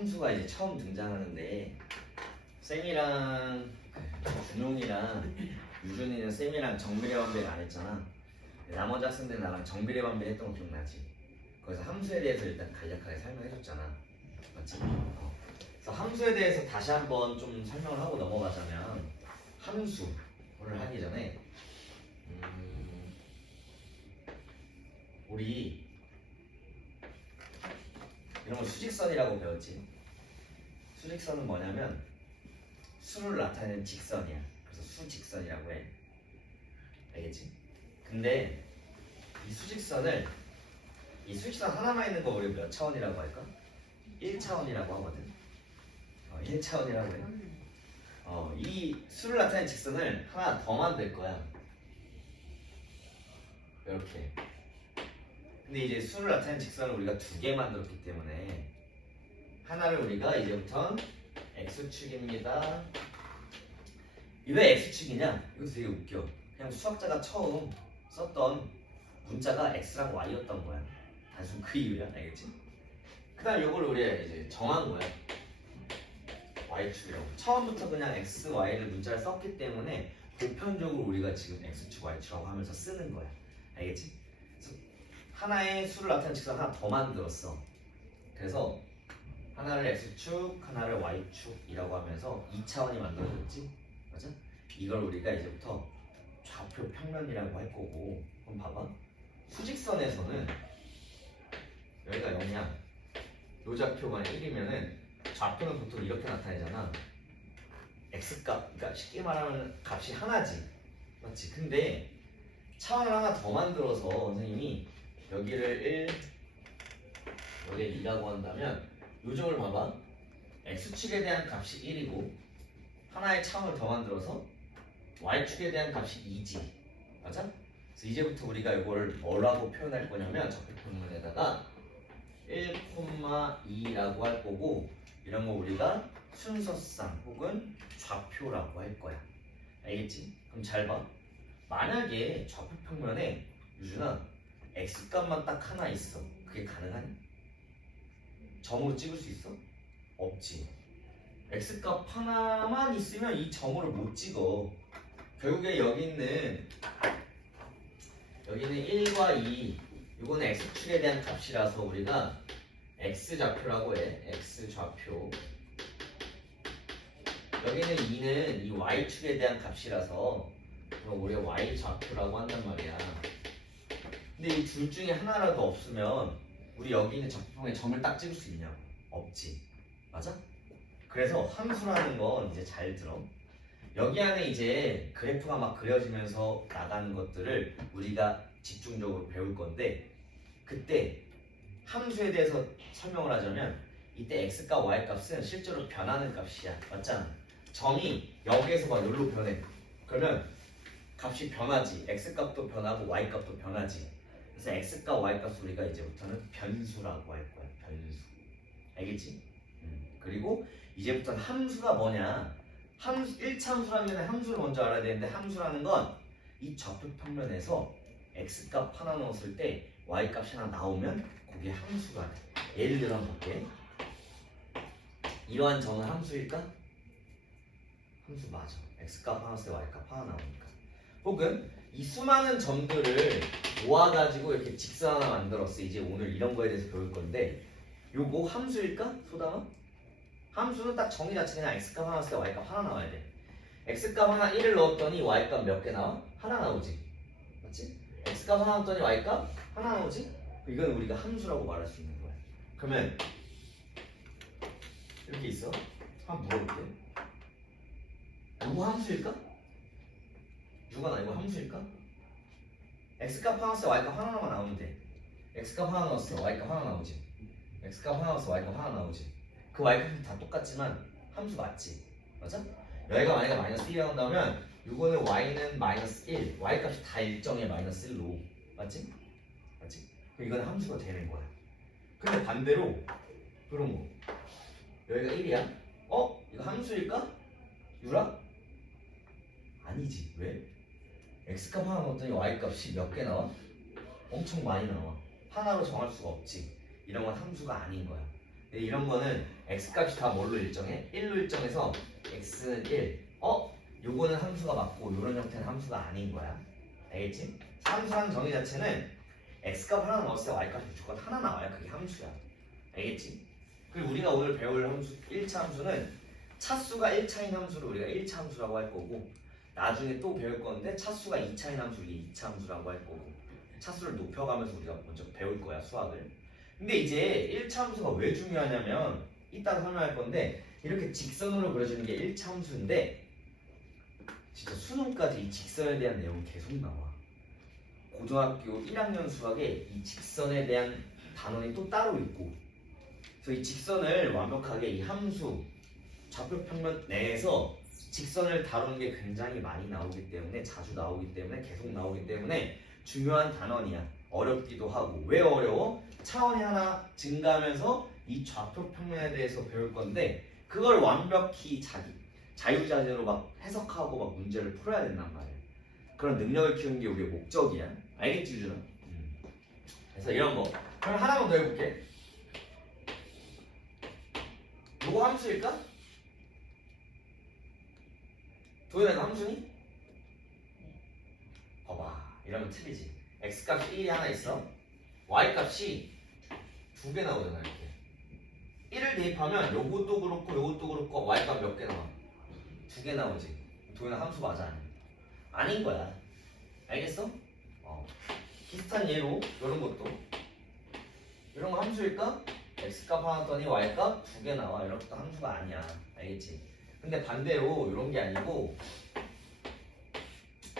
함수가 이제 처음 등장하는데 쌤이랑 준용이랑 유준이는 쌤이랑 정비례 반비례 안 했잖아. 나머지 학생들은 나랑 정비례 반비례 했던 거 기억나지? 거기서 함수에 대해서 일단 간략하게 설명해줬잖아. 맞지? 그래서 함수에 대해서 다시 한번 좀 설명을 하고 넘어가자면 함수를 하기 전에 우리 이런 거 수직선이라고 배웠지. 수직선은 뭐냐면 수를 나타내는 직선이야. 그래서 수직선이라고 해. 알겠지? 근데 이 수직선 하나만 있는 거 우리 몇 차원이라고 할까? 1차원이라고 하거든. 1차원이라고 해. 이 수를 나타내는 직선을 하나 더 만들 거야. 이렇게. 근데 이제 수를 나타내는 직선을 우리가 두 개 만들었기 때문에 하나를 우리가 이제부터 x축입니다. 왜 x축이냐? 이것도 되게 웃겨. 그냥 수학자가 처음 썼던 문자가 x랑 y였던 거야. 단순 그 이유야. 알겠지? 그 다음 이걸 우리가 이제 정한 거야. y축이라고. 처음부터 그냥 x, y를 문자를 썼기 때문에 보편적으로 우리가 지금 x축, y축이라고 하면서 쓰는 거야. 알겠지? 그래서 하나의 수를 나타내는 직선 하나 더 만들었어. 그래서 하나를 x축, 하나를 y축이라고 하면서 2차원이 만들어졌지? 맞아? 이걸 우리가 이제부터 좌표 평면이라고 할 거고. 그럼 봐봐. 수직선에서는 여기가 0이야. 요 좌표가 1이면은 좌표는 보통 이렇게 나타내잖아. x값, 그러니까 쉽게 말하면 값이 하나지. 맞지? 근데 차원을 하나 더 만들어서 선생님이 여기를 1, 여기를 2라고 한다면 요점을 봐봐. x축에 대한 값이 1이고 하나의 차원을 더 만들어서 y축에 대한 값이 2지. 맞아? 그래서 이제부터 우리가 이걸 뭐라고 표현할 거냐면 적폐평면에다가 1,2라고 할 거고 이런 거 우리가 순서상 혹은 좌표라고 할 거야. 알겠지? 그럼 잘 봐. 만약에 좌표평면에 유준아 x값만 딱 하나 있어. 그게 가능하니? 점으로 찍을 수 있어? 없지. x값 하나만 있으면 이 점으로 못 찍어. 결국에 여기 있는 1과 2 이거는 x축에 대한 값이라서 우리가 x좌표라고 해. x좌표. 여기는 2는 이 y축에 대한 값이라서 그럼 우리가 y좌표라고 한단 말이야. 근데 이 둘 중에 하나라도 없으면 우리 여기 있는 적표에 점을 딱 찍을 수 있냐고? 없지. 맞아? 그래서 함수라는 건 이제 잘 들어. 여기 안에 이제 그래프가 막 그려지면서 나가는 것들을 우리가 집중적으로 배울 건데 그때 함수에 대해서 설명을 하자면 이때 x값, y값은 실제로 변하는 값이야. 맞잖아. 점이 여기에서 막 여기로 변해. 그러면 값이 변하지. x값도 변하고 y값도 변하지. 그래서 x값, y값 우리가 이제부터는 변수라고 할 거야. 변수. 알겠지? 그리고 이제부터는 함수가 뭐냐? 1차함수라면 함수를 먼저 알아야 되는데 함수라는 건 이 좌표평면에서 x값 하나 넣었을 때 y값이 하나 나오면 그게 함수가 돼. 예를 들어 볼게. 이러한 점은 함수일까? 함수 맞아. x값 하나 넣었을 때 y값 하나 나오니까. 혹은 이 수많은 점들을 모아가지고 이렇게 직선 하나 만들었어. 이제 오늘 이런 거에 대해서 배울 건데 요거 함수일까? 소담아? 함수는 딱 정의 자체가 그냥 x값 하나 넣었을 때 y값 하나 나와야 돼. x값 하나 1을 넣었더니 y값 몇 개 나와? 하나 나오지. 맞지? x값 하나 넣었더니 y값 하나 나오지? 이건 우리가 함수라고 말할 수 있는 거야. 그러면 이렇게 있어. 한번 물어볼게. 이거 함수일까? 누가 이거 함수일까? x값 하나 넣었을 때 y값 하나만 나오면 돼. x값 하나 넣었을 때 y값 하나 나오지. x값 하나 넣었을 때 y값 하나 나오지. 그 y값이 다 똑같지만 함수 맞지? 맞아? 여기가 만약에 마이너스 1이 나온다면 이거는 y는 마이너스 1, y값이 다 일정해 마이너스 1로. 맞지? 맞지? 그럼 이건 함수가 되는 거야. 근데 반대로 그런 거 여기가 1이야? 이거 함수일까? 유라? 아니지. 왜? x값 하나 넣었더니 y값이 몇 개 나와? 엄청 많이 나와. 하나로 정할 수가 없지. 이런 건 함수가 아닌 거야. 이런 거는 x값이 다 뭘로 일정해? 1로 일정해서 x는 1. 요거는 함수가 맞고 요런 형태는 함수가 아닌 거야. 알겠지? 함수라는 정의 자체는 x값 하나 넣었을 때 y값이 무조건 하나 나와야 그게 함수야. 알겠지? 그리고 우리가 오늘 배울 함수 1차 함수는 차수가 1차인 함수를 우리가 1차 함수라고 할 거고, 나중에 또 배울 건데 차수가 2차인 함수를 2차 함수라고 할 거고, 차수를 높여가면서 우리가 먼저 배울 거야, 수학을. 근데 이제 1차 함수가 왜 중요하냐면 이따가 설명할 건데, 이렇게 직선으로 그려주는 게 1차 함수인데 진짜 수능까지 이 직선에 대한 내용이 계속 나와. 고등학교 1학년 수학에 이 직선에 대한 단원이 또 따로 있고, 그래서 이 직선을 완벽하게 이 함수 좌표 평면 내에서 직선을 다루는 게 굉장히 많이 나오기 때문에, 자주 나오기 때문에, 계속 나오기 때문에 중요한 단원이야. 어렵기도 하고. 왜 어려워? 차원이 하나 증가하면서 이 좌표 평면에 대해서 배울 건데, 그걸 완벽히 자유자재로 막 해석하고 막 문제를 풀어야 된단 말이야. 그런 능력을 키우는 게 우리의 목적이야. 알겠지, 유준아? 그래서 이런 거. 그럼 하나만 더 해볼게. 요거 함수일까? 도현아, 이거 함수니? 봐봐, 이러면 틀리지. x값이 1이 하나 있어. y값이 두 개 나오잖아. 이렇게 1을 대입하면 요것도 그렇고 요것도 그렇고 y값 몇 개 나와? 두 개 나오지. 도현아, 함수 맞아? 아니야? 아닌 거야. 알겠어? 비슷한 예로 이런 것도, 이런 거 함수일까? x값 하나 떴더니 y값 두 개 나와. 이런 것도 함수가 아니야. 알겠지? 근데 반대로 이런 게 아니고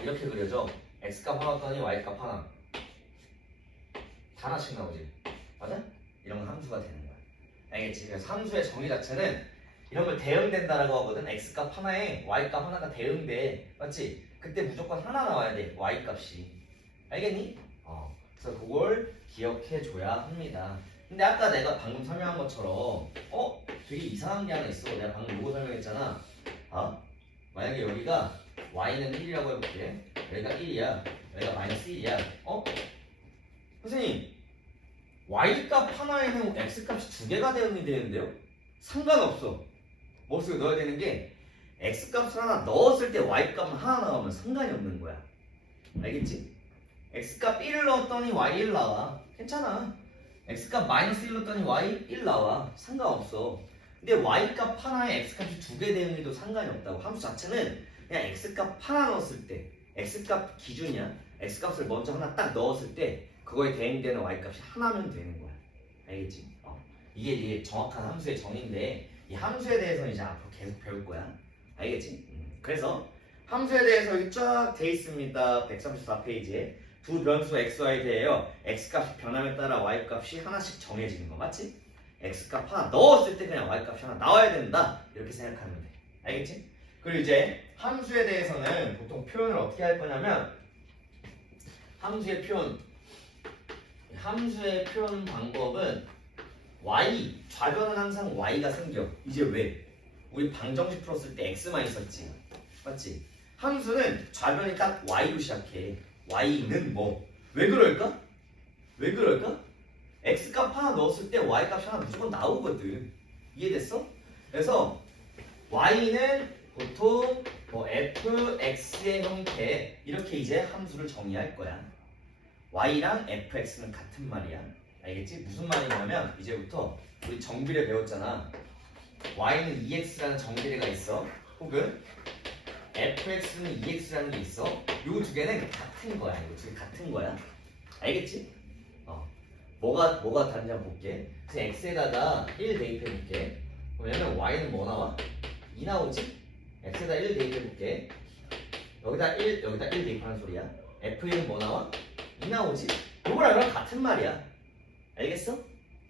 이렇게 그려져. x값 하나 떴더니 y값 하나. 다 하나씩 나오지. 맞아? 이런 건 함수가 되는 거야. 알겠지? 그래서 함수의 정의 자체는 이런 걸 대응된다라고 하거든. x값 하나에 y값 하나가 대응돼. 맞지? 그때 무조건 하나 나와야 돼. y값이. 알겠니? 그래서 그걸 기억해 줘야 합니다. 근데 아까 내가 방금 설명한 것처럼 되게 이상한 게 하나 있어. 내가 방금 이거 설명했잖아. 만약에 여기가 y는 1이라고 해볼게. 여기가 1이야. 여기가 마이너스 1이야. 선생님, y값 하나에는 x값이 두 개가 대응이 되는데요? 상관없어. 머릿속에 넣어야 되는 게, x값을 하나 넣었을 때 y값은 하나 나오면 상관이 없는 거야. 알겠지? x값 1을 넣었더니 y 1 나와. 괜찮아. x값 마이너스 1 넣었더니 y 1 나와. 상관없어. 근데 y값 하나에 x값이 두 개 대응해도 상관이 없다고. 함수 자체는 그냥 x값 하나 넣었을 때, x값 기준이야. x값을 먼저 하나 딱 넣었을 때 그거에 대응되는 y값이 하나면 되는 거야. 알겠지? 이게 정확한 함수의 정의인데, 이 함수에 대해서는 이제 앞으로 계속 배울 거야. 알겠지? 그래서 함수에 대해서 여기 쫙 돼 있습니다. 134페이지에 두 변수 x, y 대해요. x값이 변함에 따라 y값이 하나씩 정해지는 거 맞지? x값 하나 넣었을 때 그냥 y값이 하나 나와야 된다. 이렇게 생각하면 돼. 알겠지? 그리고 이제 함수에 대해서는 보통 표현을 어떻게 할 거냐면, 함수의 표현 방법은 y, 좌변은 항상 y가 생겨. 이제 왜? 우리 방정식 풀었을 때 x만 있었지. 맞지? 함수는 좌변이 딱 y로 시작해. y는 뭐? 왜 그럴까? x값 하나 넣었을 때 y값이 하나 무조건 나오거든. 이해됐어? 그래서 y는 보통 뭐 fx의 형태, 이렇게 이제 함수를 정의할 거야. y랑 fx는 같은 말이야. 알겠지? 무슨 말이냐면, 이제부터 우리 정비례 배웠잖아. y는 2x라는 정비례가 있어. 혹은 fx는 2x라는 게 있어. 요 두 개는 같은 거야. 이거 두 개 같은 거야. 알겠지? 뭐가 다른지 한번 볼게. 그래서 x에다가 1 대입해 볼게. 그러면 y는 뭐 나와? 2 나오지? x에다 1 대입해 볼게. 여기다 1 대입하는 소리야. f는 뭐 나와? 2 나오지? 요거랑 이거랑 같은 말이야. 알겠어?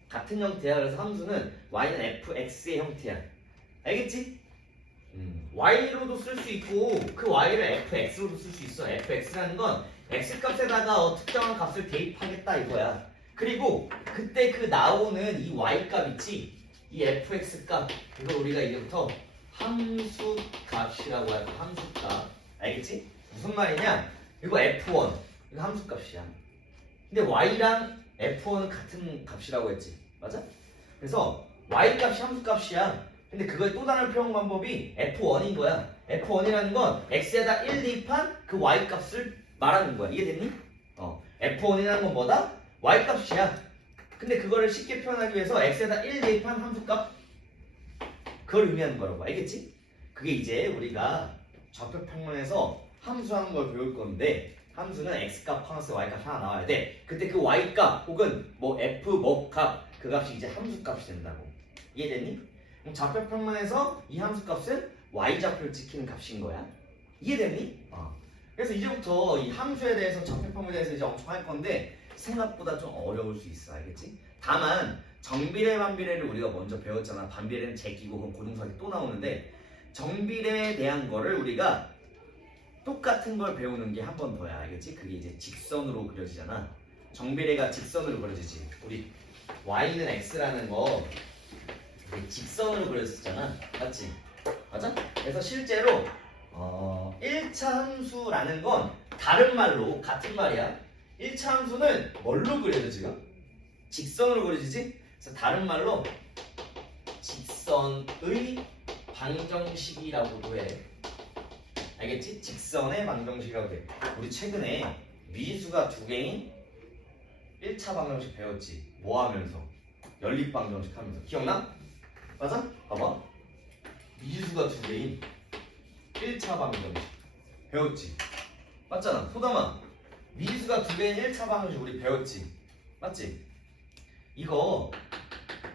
같은 형태야. 그래서 함수는 y는 fx의 형태야. 알겠지? y로도 쓸 수 있고, 그 y를 fx로도 쓸 수 있어. fx라는 건 x값에다가 특정한 값을 대입하겠다 이거야. 그리고 그때 그 나오는 이 y값 있지? 이 fx값, 이걸 우리가 이제부터 함수값이라고 할 거야. 함수값. 알겠지? 무슨 말이냐? 이거 f1, 이거 함수값이야. 근데 y랑 f1은 같은 값이라고 했지. 맞아? 그래서 y 값이 함수 값이야. 근데 그거의 또 다른 표현 방법이 f1인 거야. f1이라는 건 x에다 1 대입한 그 y 값을 말하는 거야. 이해됐니? f1이라는 건 뭐다? y 값이야. 근데 그거를 쉽게 표현하기 위해서 x에다 1 대입한 함수 값, 그걸 의미하는 거라고. 알겠지? 그게 이제 우리가 좌표 평면에서 함수하는 걸 배울 건데, 함수는 x값 플러스 y값 하나 나와야 돼. 그때 그 y값 혹은 뭐 f 뭐 값, 그 값이 이제 함수 값이 된다고. 이해됐니? 그럼 좌표 평면에서 이 함수 값은 y좌표를 찍히는 값인 거야. 이해됐니? 그래서 이제부터 이 함수에 대해서 좌표 평면에 대해서 이제 엄청 할 건데 생각보다 좀 어려울 수 있어. 알겠지? 다만 정비례 반비례를 우리가 먼저 배웠잖아. 반비례는 제끼고 그럼 고등수학이 또 나오는데, 정비례에 대한 거를 우리가 똑같은 걸 배우는 게 한 번 더야. 알겠지? 그게 이제 직선으로 그려지잖아. 정비례가 직선으로 그려지지. 우리 y는 x라는 거 직선으로 그렸었잖아. 맞지? 맞아? 그래서 실제로 1차 함수라는 건 다른 말로 같은 말이야. 1차 함수는 뭘로 그려져 지금? 직선으로 그려지지? 그래서 다른 말로 직선의 방정식이라고도 해. 알겠지? 직선의 방정식이라고 해. 우리 최근에 미지수가 두 개인 1차 방정식 배웠지? 뭐 하면서? 연립 방정식 하면서. 기억나? 맞아? 봐봐. 미지수가 두 개인 1차 방정식 배웠지? 맞잖아. 소담아, 미지수가 두 개인 1차 방정식 우리 배웠지? 맞지? 이거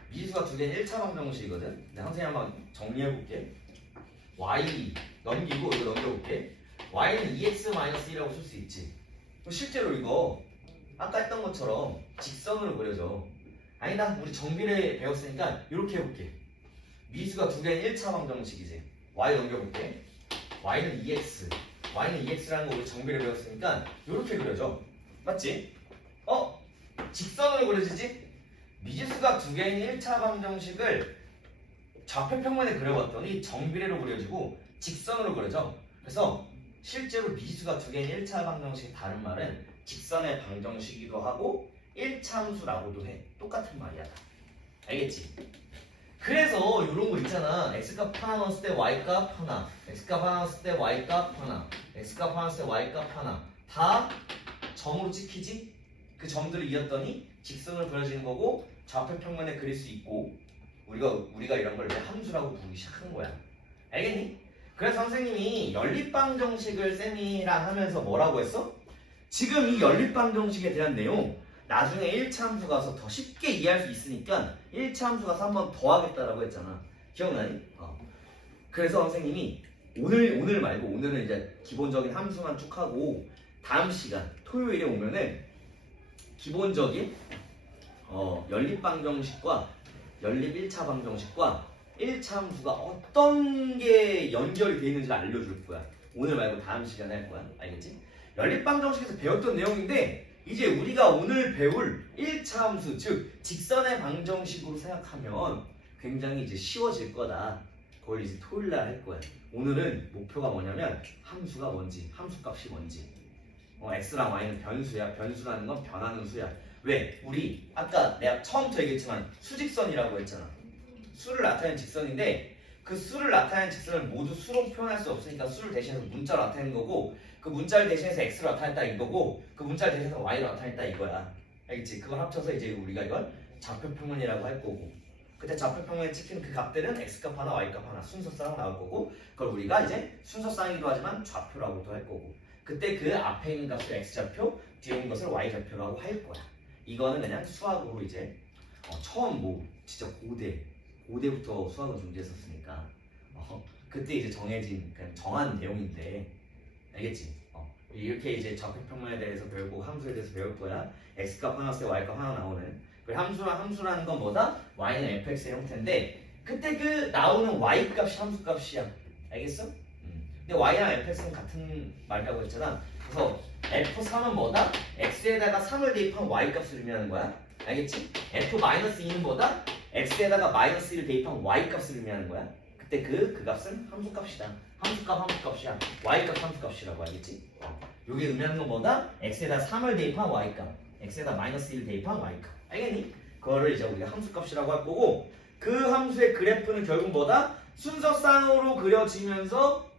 미지수가 두 개인 1차 방정식이거든? 내가 선생님 한번 정리해볼게. y 넘기고 이거 넘겨볼게. y는 2x-1이라고 쓸 수 있지. 그럼 실제로 이거 아까 했던 것처럼 직선으로 그려져. 아니다, 우리 정비례 배웠으니까 이렇게 해볼게. 미지수가 두 개인 1차 방정식이지. y 넘겨볼게. y는 2x. y는 2x라는 거 우리 정비례 배웠으니까 이렇게 그려져. 맞지? 직선으로 그려지지? 미지수가 두 개인 1차 방정식을 좌표 평면에 그려봤더니 정비례로 그려지고 직선으로 그려져. 그래서 실제로 미지수가 두 개인 1차 방정식의 다른 말은 직선의 방정식이기도 하고 1차 함수라고도 해. 똑같은 말이야. 알겠지? 그래서 이런 거 있잖아. x값 하나 넣었을 때 y값 하나, x값 하나 넣었을 때 y값 하나, x값 하나 넣었을 때 y값 하나, 다 점으로 찍히지? 그 점들을 이었더니 직선으로 그려지는 거고 좌표 평면에 그릴 수 있고, 우리가 이런 걸 이제 함수라고 부르기 시작한 거야. 알겠니? 그래서 선생님이 연립방정식을 쌤이랑 하면서 뭐라고 했어? 지금 이 연립방정식에 대한 내용 나중에 1차 함수 가서 더 쉽게 이해할 수 있으니까 1차 함수 가서 한 번 더 하겠다라고 했잖아. 기억나니? 그래서 선생님이 오늘 말고, 오늘은 이제 기본적인 함수만 쭉 하고 다음 시간 토요일에 오면은 기본적인 연립방정식과 연립 1차 방정식과 1차 함수가 어떤 게 연결이 되어 있는지를 알려줄 거야. 오늘 말고 다음 시간에 할 거야. 알겠지? 연립 방정식에서 배웠던 내용인데 이제 우리가 오늘 배울 1차 함수, 즉 직선의 방정식으로 생각하면 굉장히 이제 쉬워질 거다. 그걸 이제 토요일 날 할 거야. 오늘은 목표가 뭐냐면 함수가 뭔지, 함수값이 뭔지. x랑 y는 변수야. 변수라는 건 변하는 수야. 왜? 우리 아까 내가 처음부터 얘기했지만 수직선이라고 했잖아. 수를 나타내는 직선인데 그 수를 나타내는 직선을 모두 수로 표현할 수 없으니까 수를 대신해서 문자로 나타내는 거고, 그 문자를 대신해서 x로 나타냈다 이거고, 그 문자를 대신해서 y로 나타냈다 이거야. 알겠지? 그걸 합쳐서 이제 우리가 이걸 좌표평면이라고 할 거고, 그때 좌표평면에 찍힌 그 값들은 x값 하나 y값 하나 순서쌍으로 나올 거고, 그걸 우리가 이제 순서쌍이기도 하지만 좌표라고도 할 거고, 그때 그 앞에 있는 값을 x좌표, 뒤에 있는 것을 y좌표라고 할 거야. 이거는 그냥 수학으로 이제 처음 뭐 진짜 고대부터 수학은 존재했었으니까 그때 이제 정해진 그냥 정한 내용인데, 알겠지? 이렇게 이제 좌표평면에 대해서 배우고 함수에 대해서 배울 거야. x값 하나 쓸 때 y값 하나 나오는. 그리고 함수라는 건 뭐다? y는 fx의 형태인데 그때 그 나오는 y값이 함수값이야. 알겠어? 근데 y랑 fx는 같은 말이라고 했잖아. 그래서 f3은 뭐다? x에다가 3을 대입한 y값을 의미하는 거야. 알겠지? f-2는 뭐다? x에다가 -1을 대입한 y값을 의미하는 거야. 그때 그 값은 함수값이다. 함수값이야. y값 함수값이라고. 알겠지? 요게 의미하는 건 뭐다? x에다 3을 대입한 y값, x에다 -1을 대입한 y값. 알겠니? 그거를 이제 우리가 함수값이라고 할 거고, 그 함수의 그래프는 결국 뭐다? 순서쌍으로 그려지면서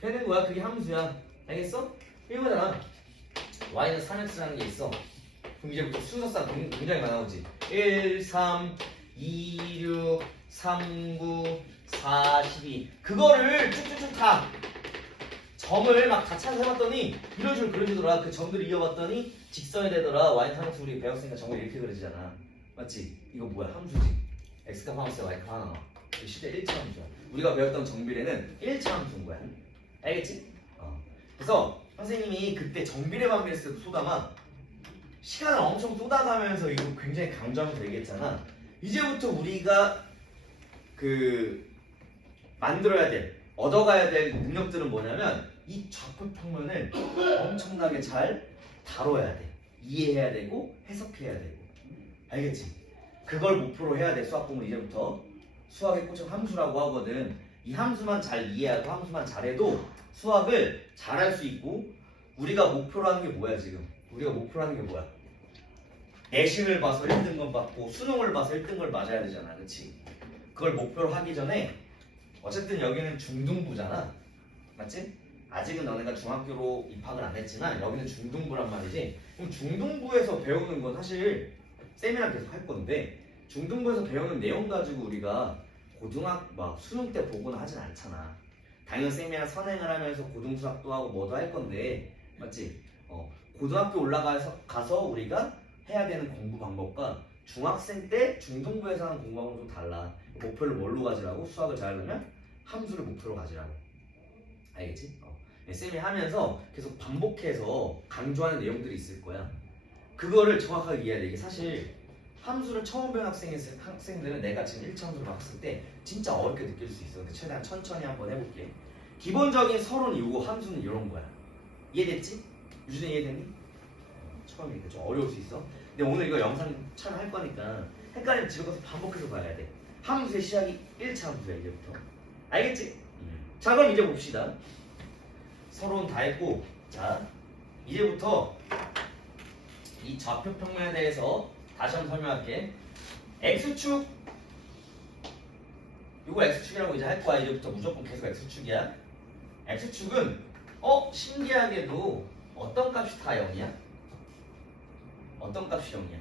되는 거야. 그게 함수야. 알겠어? 이거잖아. y는 3x라는 게 있어. 그럼 이제부터 순서쌍 굉장히 많이 나오지. 1, 3, 2, 6, 3, 9, 4, 12. 그거를 쭉쭉쭉 다 점을 막 다 찾아서 해봤더니 이런 식으로 그려지더라. 그 점들을 이어봤더니 직선이 되더라. y는 3x 우리 배웠으니까 점을 이렇게 그려지잖아. 맞지? 이거 뭐야? 함수지. x값 함수에 y값 하나 나와. 실제 1차 함수야. 우리가 배웠던 정비례는 1차 함수인 거야. 알겠지? 그래서 선생님이 그때 정비례 반비례했을 때도 소담아 시간을 엄청 쏟아가면서 이거 굉장히 강조하면서 얘기했잖아. 이제부터 우리가 그 만들어야 될, 얻어가야 될 능력들은 뭐냐면 이 좌표 평면을 엄청나게 잘 다뤄야 돼. 이해해야 되고 해석해야 되고. 알겠지? 그걸 목표로 해야 돼. 수학 공부 이제부터. 수학의 꽃은 함수라고 하거든. 이 함수만 잘 이해하고 함수만 잘해도 수학을 잘할 수 있고 우리가 목표로 하는 게 뭐야 지금? 우리가 목표로 하는 게 뭐야? 내신을 봐서 1등급 받고 수능을 봐서 1등급을 맞아야 되잖아. 그치? 그걸 목표로 하기 전에 어쨌든 여기는 중등부잖아. 맞지? 아직은 너네가 중학교로 입학을 안 했지만 여기는 중등부란 말이지. 그럼 중등부에서 배우는 건 사실 쌤이랑 계속 할 건데 중등부에서 배우는 내용 가지고 우리가 막 수능 때 보거나 하진 않잖아. 당연 쌤이랑 선행을 하면서 고등수학도 하고 뭐도 할 건데 맞지? 고등학교 가서 우리가 해야 되는 공부 방법과 중학생 때 중등부에서 하는 공부 방법은 좀 달라. 목표를 뭘로 가지라고? 수학을 잘하려면 함수를 목표로 가지라고. 알겠지? 쌤이 하면서 계속 반복해서 강조하는 내용들이 있을 거야. 그거를 정확하게 이해해야 돼. 이게 사실 함수를 처음 배운 학생들은 내가 지금 1차 함수를 봤을 때 진짜 어렵게 느낄 수 있어. 근데 최대한 천천히 한번 해볼게. 기본적인 서론 이고 함수는 이런 거야. 이해됐지? 유준이 이해됐니? 처음이니까 좀 어려울 수 있어. 근데 오늘 이거 영상 촬영할 거니까 헷갈리면 집에 가서 반복해서 봐야 돼. 함수의 시작이 1차 함수야 이제부터. 알겠지? 자 그럼 이제 봅시다. 서론 다 했고 자 이제부터 이 좌표 평면에 대해서 다시 한번 설명할게. x축 이거 x축이라고 이제 할 거야. 이제부터 무조건 계속 x축이야. x축은 신기하게도 어떤 값이 다 0이야? 어떤 값이 0이야?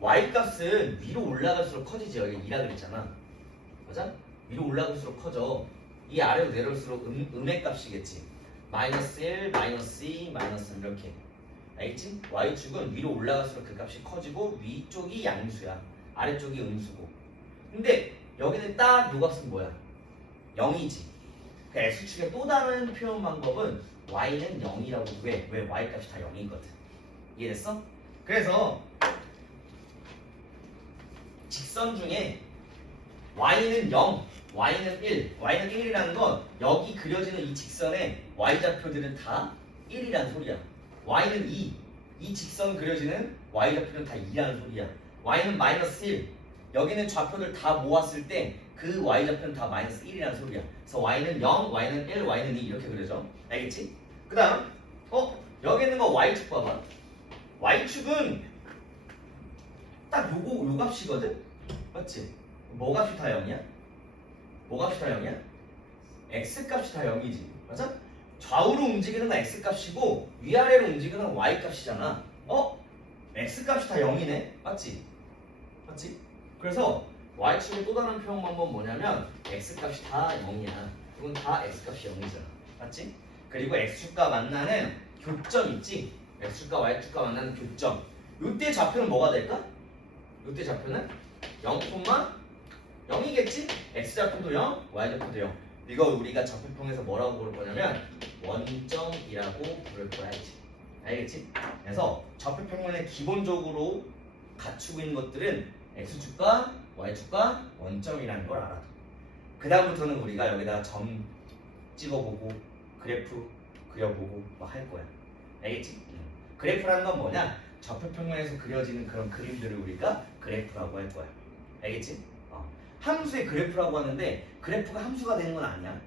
y값은 위로 올라갈수록 커지지. 여기 2라 그랬잖아. 맞아? 위로 올라갈수록 커져. 이 아래로 내려올수록 음의 값이겠지. 마이너스 1, 마이너스 2, 마이너스 3 이렇게. 알겠지? y축은 위로 올라갈수록 그 값이 커지고 위쪽이 양수야. 아래쪽이 음수고. 근데 여기는 딱 요 값은 뭐야? 0이지. 그 x축의 또 다른 표현 방법은 y는 0이라고. 왜? y값이 다 0이거든. 이해됐어? 그래서 직선 중에 y는 0, y는 1, y는 1이라는 건 여기 그려지는 이 직선의 y좌표들은 다 1이라는 소리야. y는 2, 이 직선 그려지는 y좌표는 다 2라는 소리야. y는 마이너스 1, 여기는 좌표들 다 모았을 때 그 y좌표는 다 마이너스 1이라는 소리야. 그래서 y는 0, y는 1, y는 2 이렇게 그려져. 알겠지? 그 다음 여기 있는 거 y축 봐봐. y축은 딱 요 값이거든? 맞지? 뭐 값이 다 0이야? 뭐 값이 다 0이야? x값이 다 0이지. 맞아? 좌우로 움직이는 건 x값이고 위아래로 움직이는 건 y값이잖아. x값이 다 0이네? 맞지? 맞지? 그래서 y축의 또 다른 표현 방법은 뭐냐면 x값이 다 0이야. 이건 다 x값이 0이잖아. 맞지? 그리고 x축과 만나는 교점 있지? x축과 y축과 만나는 교점. 이때 좌표는 뭐가 될까? 이때 좌표는 0,0이겠지? x좌표도 0, y좌표도 0. 이거 우리가 좌표평에서 뭐라고 부를 거냐면 원점이라고 부를 거야. 알겠지? 그래서 좌표평면에 기본적으로 갖추고 있는 것들은 x축과 y축과 원점이라는 걸 알아둬. 그 다음부터는 우리가 여기다가 점 찍어보고 그래프 그려보고 막 할 거야. 알겠지? 그래프라는 건 뭐냐? 좌표평면에서 그려지는 그런 그림들을 우리가 그래프라고 할 거야. 알겠지? 함수의 그래프라고 하는데 그래프가 함수가 되는 건 아니야.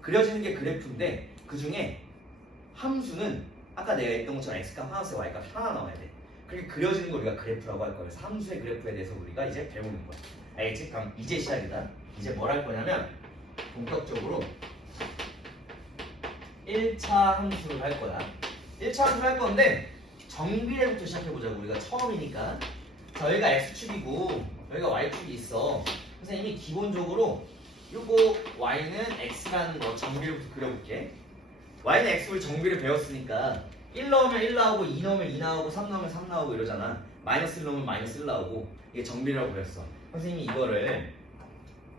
그려지는 게 그래프인데 그 중에 함수는 아까 내가 했던 것처럼 x값 하나씩 y값 하나 나와야 돼. 그렇게 그려지는 걸 우리가 그래프라고 할 거야. 그래서 함수의 그래프에 대해서 우리가 이제 배우는 거야. 알겠지? 그럼 이제 시작이다. 이제 뭘 할 거냐면 본격적으로 1차 함수를 할 거야. 1차 함수를 할 건데 정비례부터 시작해보자고. 우리가 처음이니까. 자, 여기가 x축이고 여기가 y축이 있어. 선생님이 기본적으로 요거 y는 x라는 거 정비례부터 그려볼게. y는 x를 정비를 배웠으니까 1 넣으면 1 나오고 2 넣으면 2 나오고 3 넣으면 3 나오고 이러잖아. 마이너스 1 넣으면 마이너스 1 나오고 이게 정비례라고 그랬어. 선생님이 이거를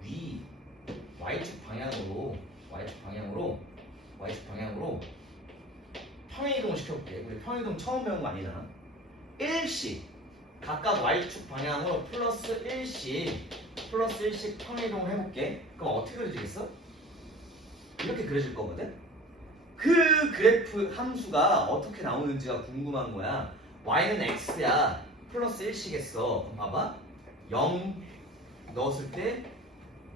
위 y축 방향으로 평행이동을 시켜볼게. 우리 평행이동 처음 배운 거 아니잖아. 1씩 각각 y축 방향으로 플러스 1씩 평행이동을 해볼게. 그럼 어떻게 그려지겠어? 이렇게 그려질 거거든? 그 그래프 함수가 어떻게 나오는지가 궁금한 거야. y는 x야. 플러스 1씩 했어. 그럼 봐봐. 0 넣었을 때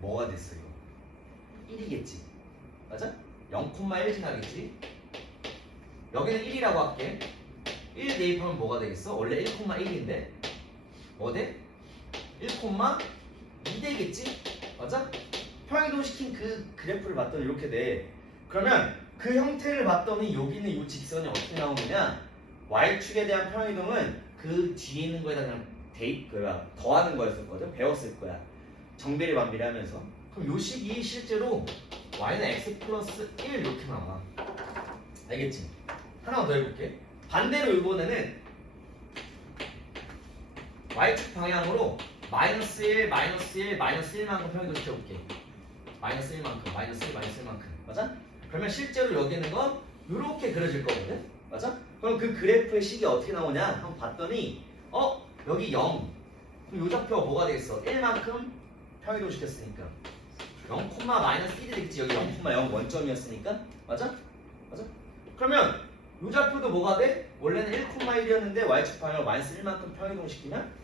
뭐가 됐어요? 1이겠지. 맞아? 0,1 지나겠지? 여기는 1이라고 할게. 1 대입하면 뭐가 되겠어? 원래 1,1인데 뭐 돼? 1,2 되겠지? 맞아? 평행이동 시킨 그 그래프를 봤더니 이렇게 돼. 그러면 그 형태를 봤더니 여기는 이 직선이 어떻게 나오느냐? y축에 대한 평행이동은 그 뒤에 있는 거에다 그냥 더하는 거였었거든. 배웠을 거야. 정비례 반비례 하면서. 그럼 요 식이 실제로 y는 x 플러스 1 이렇게 나와. 알겠지? 하나만 더 해볼게. 반대로 이번에는 y축 방향으로 마이너스 1, 마이너스 1만큼 평행이동 시켜볼게. 마이너스 1만큼, 마이너스 1, 마이너스 1만큼. 맞아? 그러면 실제로 여기는 건 이렇게 그려질 거거든? 맞아? 그럼 그 그래프의 식이 어떻게 나오냐? 한번 봤더니 여기 0. 그럼 이 좌표가 뭐가 되겠어? 1만큼 평행이동 시켰으니까 0, 마이너스 1이 되겠지. 여기 0,0 원점이었으니까. 맞아? 맞아? 그러면 이 좌표도 뭐가 돼? 원래는 1,1이었는데 y축 방향으로 마이너스 1만큼 평행이동 시키면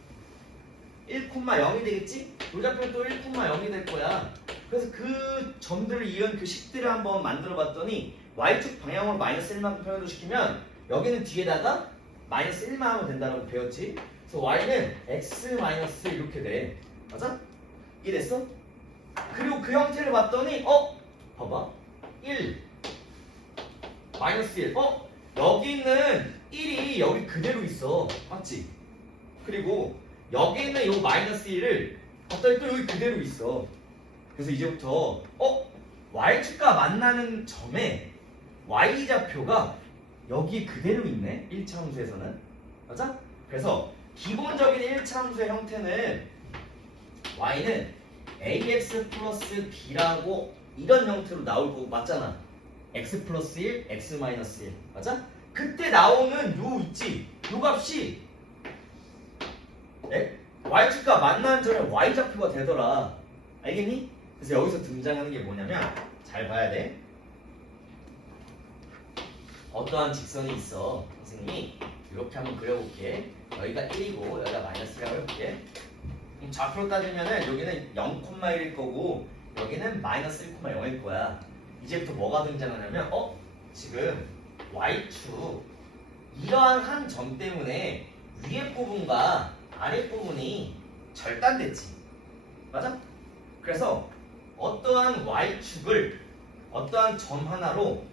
1,0이 되겠지? 이 좌표는 또 1,0이 될 거야. 그래서 그 점들을 이은 그 식들을 한번 만들어 봤더니 y축 방향으로 마이너스 1만큼 평행이동 시키면 여기는 뒤에다가 마이너스 1만 하면 된다고 배웠지? 그래서 y는 x 마이너스 이렇게 돼. 맞아? 이해됐어? 그리고 그 형태를 봤더니 봐봐. 1 마이너스 1 여기 있는 1이 여기 그대로 있어. 맞지? 그리고 여기 있는 요 마이너스 1을 봤더니 또 여기 그대로 있어. 그래서 이제부터 y축과 만나는 점에 y좌표가 여기 그대로 있네. 1차 함수에서는. 맞아? 그래서 기본적인 1차 함수의 형태는 y는 ax 플러스 b라고 이런 형태로 나올 거고 맞잖아. x 플러스 1, x 마이너스 1. 맞아? 그때 나오는 요 있지? 요 값이 y축과 만나는 점에 y좌표가 되더라. 알겠니? 그래서 여기서 등장하는 게 뭐냐면 잘 봐야 돼. 어떠한 직선이 있어. 선생님이 이렇게 한번 그려볼게. 여기가 1이고 여기가 마이너스 1이라고 해볼게. 그럼 좌표로 따지면은 여기는 0,1일 거고 여기는 마이너스 1,0일 거야. 이제부터 뭐가 등장하냐면 지금 y축 이러한 한 점 때문에 위에 부분과 아래 부분이 절단됐지. 맞아? 그래서 어떠한 y축을 어떠한 점 하나로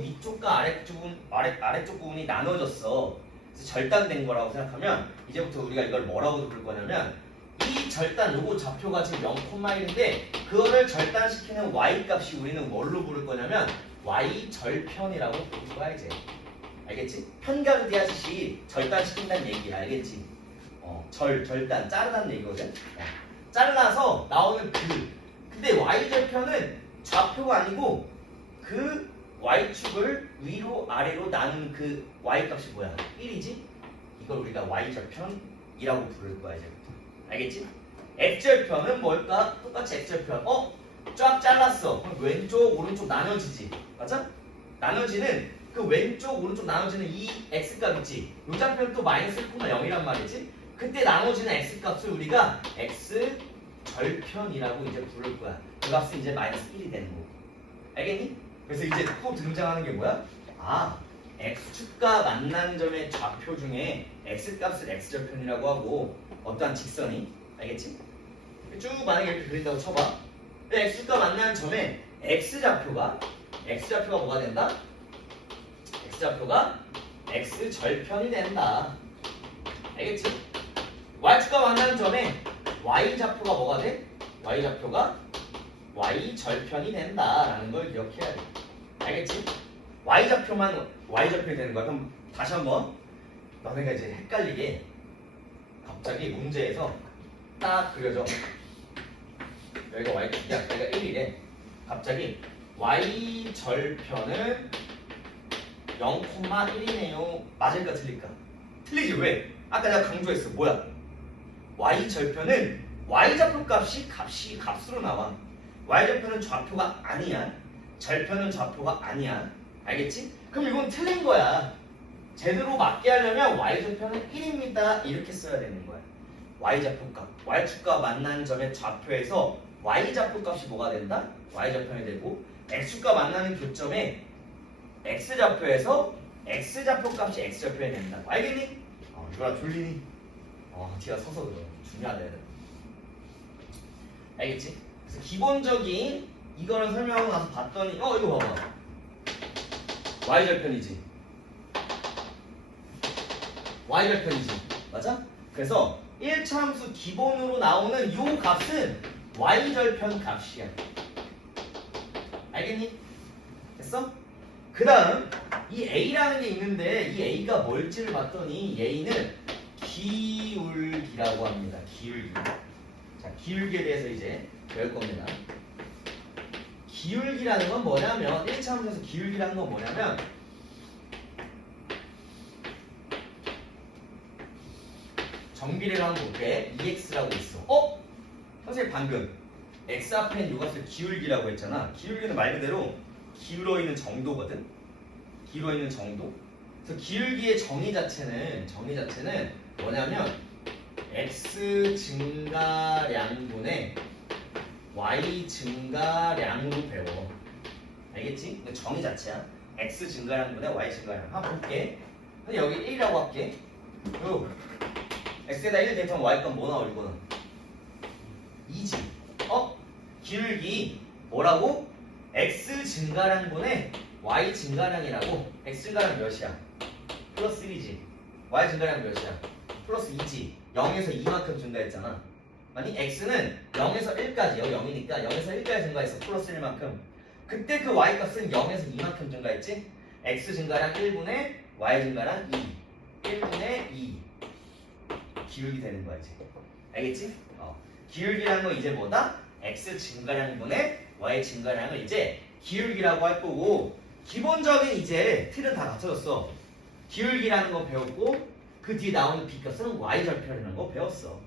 위쪽과 아래쪽 부분이 나눠졌어. 그래서 절단된 거라고 생각하면 이제부터 우리가 이걸 뭐라고 부를 거냐면 이 절단 요거 좌표가 지금 0,1인데 그거를 절단시키는 y 값이 우리는 뭘로 부를 거냐면 y 절편이라고 부를 거야 이제. 알겠지? 편가르디 하듯이 절단시킨다는 얘기야. 알겠지? 절단 자르다는 얘기거든. 잘라서 나오는 근데 y 절편은 좌표가 아니고 그 y축을 위로 아래로 나누는 그 y 값이 뭐야? 1이지? 이걸 우리가 y절편이라고 부를 거야 이제부터. 알겠지? x절편은 뭘까? 똑같이 x절편. 쫙 잘랐어. 그럼 왼쪽 오른쪽 나눠지지. 맞아? 나눠지는 그 왼쪽 오른쪽 나눠지는 이 x값 있지? 요 좌표는 또 마이너스 1,0이란 말이지? 그때 나눠지는 x값을 우리가 x절편이라고 이제 부를 거야. 그 값은 이제 마이너스 1이 되는 거고. 알겠니? 그래서 이제 또 등장하는 게 뭐야? x축과 만나는 점의 좌표 중에 x값을 x절편이라고 하고 어떠한 직선이 알겠지? 쭉 만약에 이렇게 그린다고 쳐봐. x가 만나는 점에 x좌표가 뭐가 된다? x좌표가 x절편이 된다. 알겠지? y축과 만나는 점에 y좌표가 뭐가 돼? y좌표가 y절편이 된다라는 걸 기억해야 돼. 알겠지? y좌표이 되는 거야. 그럼 다시 한번 너네가 이제 헷갈리게 갑자기 문제에서 딱 그려줘. 여기가 y축이야. 여기가 1이래. 갑자기 y절편은 0,1이네요. 맞을까 틀릴까? 틀리지. 왜? 아까 내가 강조했어. 뭐야? y절편은 y좌표 값으로 나와. y절편은 좌표가 아니야. 절편은 좌표가 아니야. 알겠지? 그럼 이건 틀린 거야. 제대로 맞게 하려면 y절편은 1입니다. 이렇게 써야 되는 거야. y좌표값. y축과 만나는 점의 좌표에서 y좌표값이 뭐가 된다? y절편이 되고 x축과 만나는 교점에 x좌표에서 x좌표값이 x절편이 된다. 알겠니? 누가 졸리니? 뒤가 서서 그래. 중요하다. 알겠지? 그래서 기본적인 이거를 설명하고 나서 봤더니 이거 봐봐. y절편이지. y절편이지. 맞아? 그래서 1차 함수 기본으로 나오는 이 값은 y절편 값이야. 알겠니? 됐어? 그 다음 이 a라는 게 있는데 이 a가 뭘지를 봤더니 a는 기울기라고 합니다. 기울기. 자, 기울기에 대해서 이제 배울 겁니다. 기울기라는 건 뭐냐면 1차 함수에서 기울기라는 건 뭐냐면 정비례를 한번 볼게. EX라고 있어. 선생님 방금 X 앞에 있는 요 값을 기울기라고 했잖아. 기울기는 말 그대로 기울어 있는 정도거든. 기울어 있는 정도. 그래서 기울기의 정의 자체는 뭐냐면 X 증가량분의 Y 증가량으로 배워. 알겠지? 정의 자체야. X 증가량분의 Y 증가량. 한번 볼게. 근데 여기 1이라고 할게. X에다 1 대입하면 Y값 뭐 나올 거는? 2지. 기울기 뭐라고? X 증가량분의 Y 증가량이라고. X 증가량 몇이야? 플러스 1이지. Y 증가량 몇이야? 플러스 2지. 0에서 2만큼 증가했잖아. 아니 X는 0에서 1까지요. 0이니까 0에서 1까지 증가했어. 플러스 1만큼. 그때 그 Y 값은 0에서 2만큼 증가했지. X 증가량 1분의 Y 증가량 2. 1분의 2. 기울기 되는 거야 이제. 알겠지? 기울기라는 건 이제 뭐다? X 증가량분의 Y 증가량을 이제 기울기라고 할 거고, 기본적인 이제 틀은 다 갖춰졌어. 기울기라는 거 배웠고 그 뒤에 나오는 B값은 Y절편이라는 거 배웠어.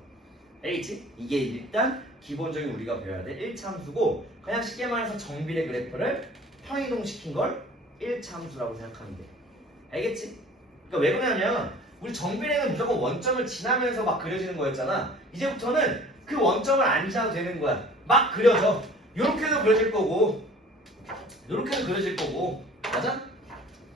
알겠지? 이게 일단 기본적인 우리가 배워야 될 1차 함수고, 그냥 쉽게 말해서 정비례 그래프를 평이동시킨 걸 1차 함수라고 생각하면 돼. 알겠지? 그러니까 왜 그러냐면 우리 정비례는 무조건 원점을 지나면서 막 그려지는 거였잖아. 이제부터는 그 원점을 안 지나도 되는 거야. 막 그려져. 요렇게도 그려질 거고 요렇게도 그려질 거고, 맞아?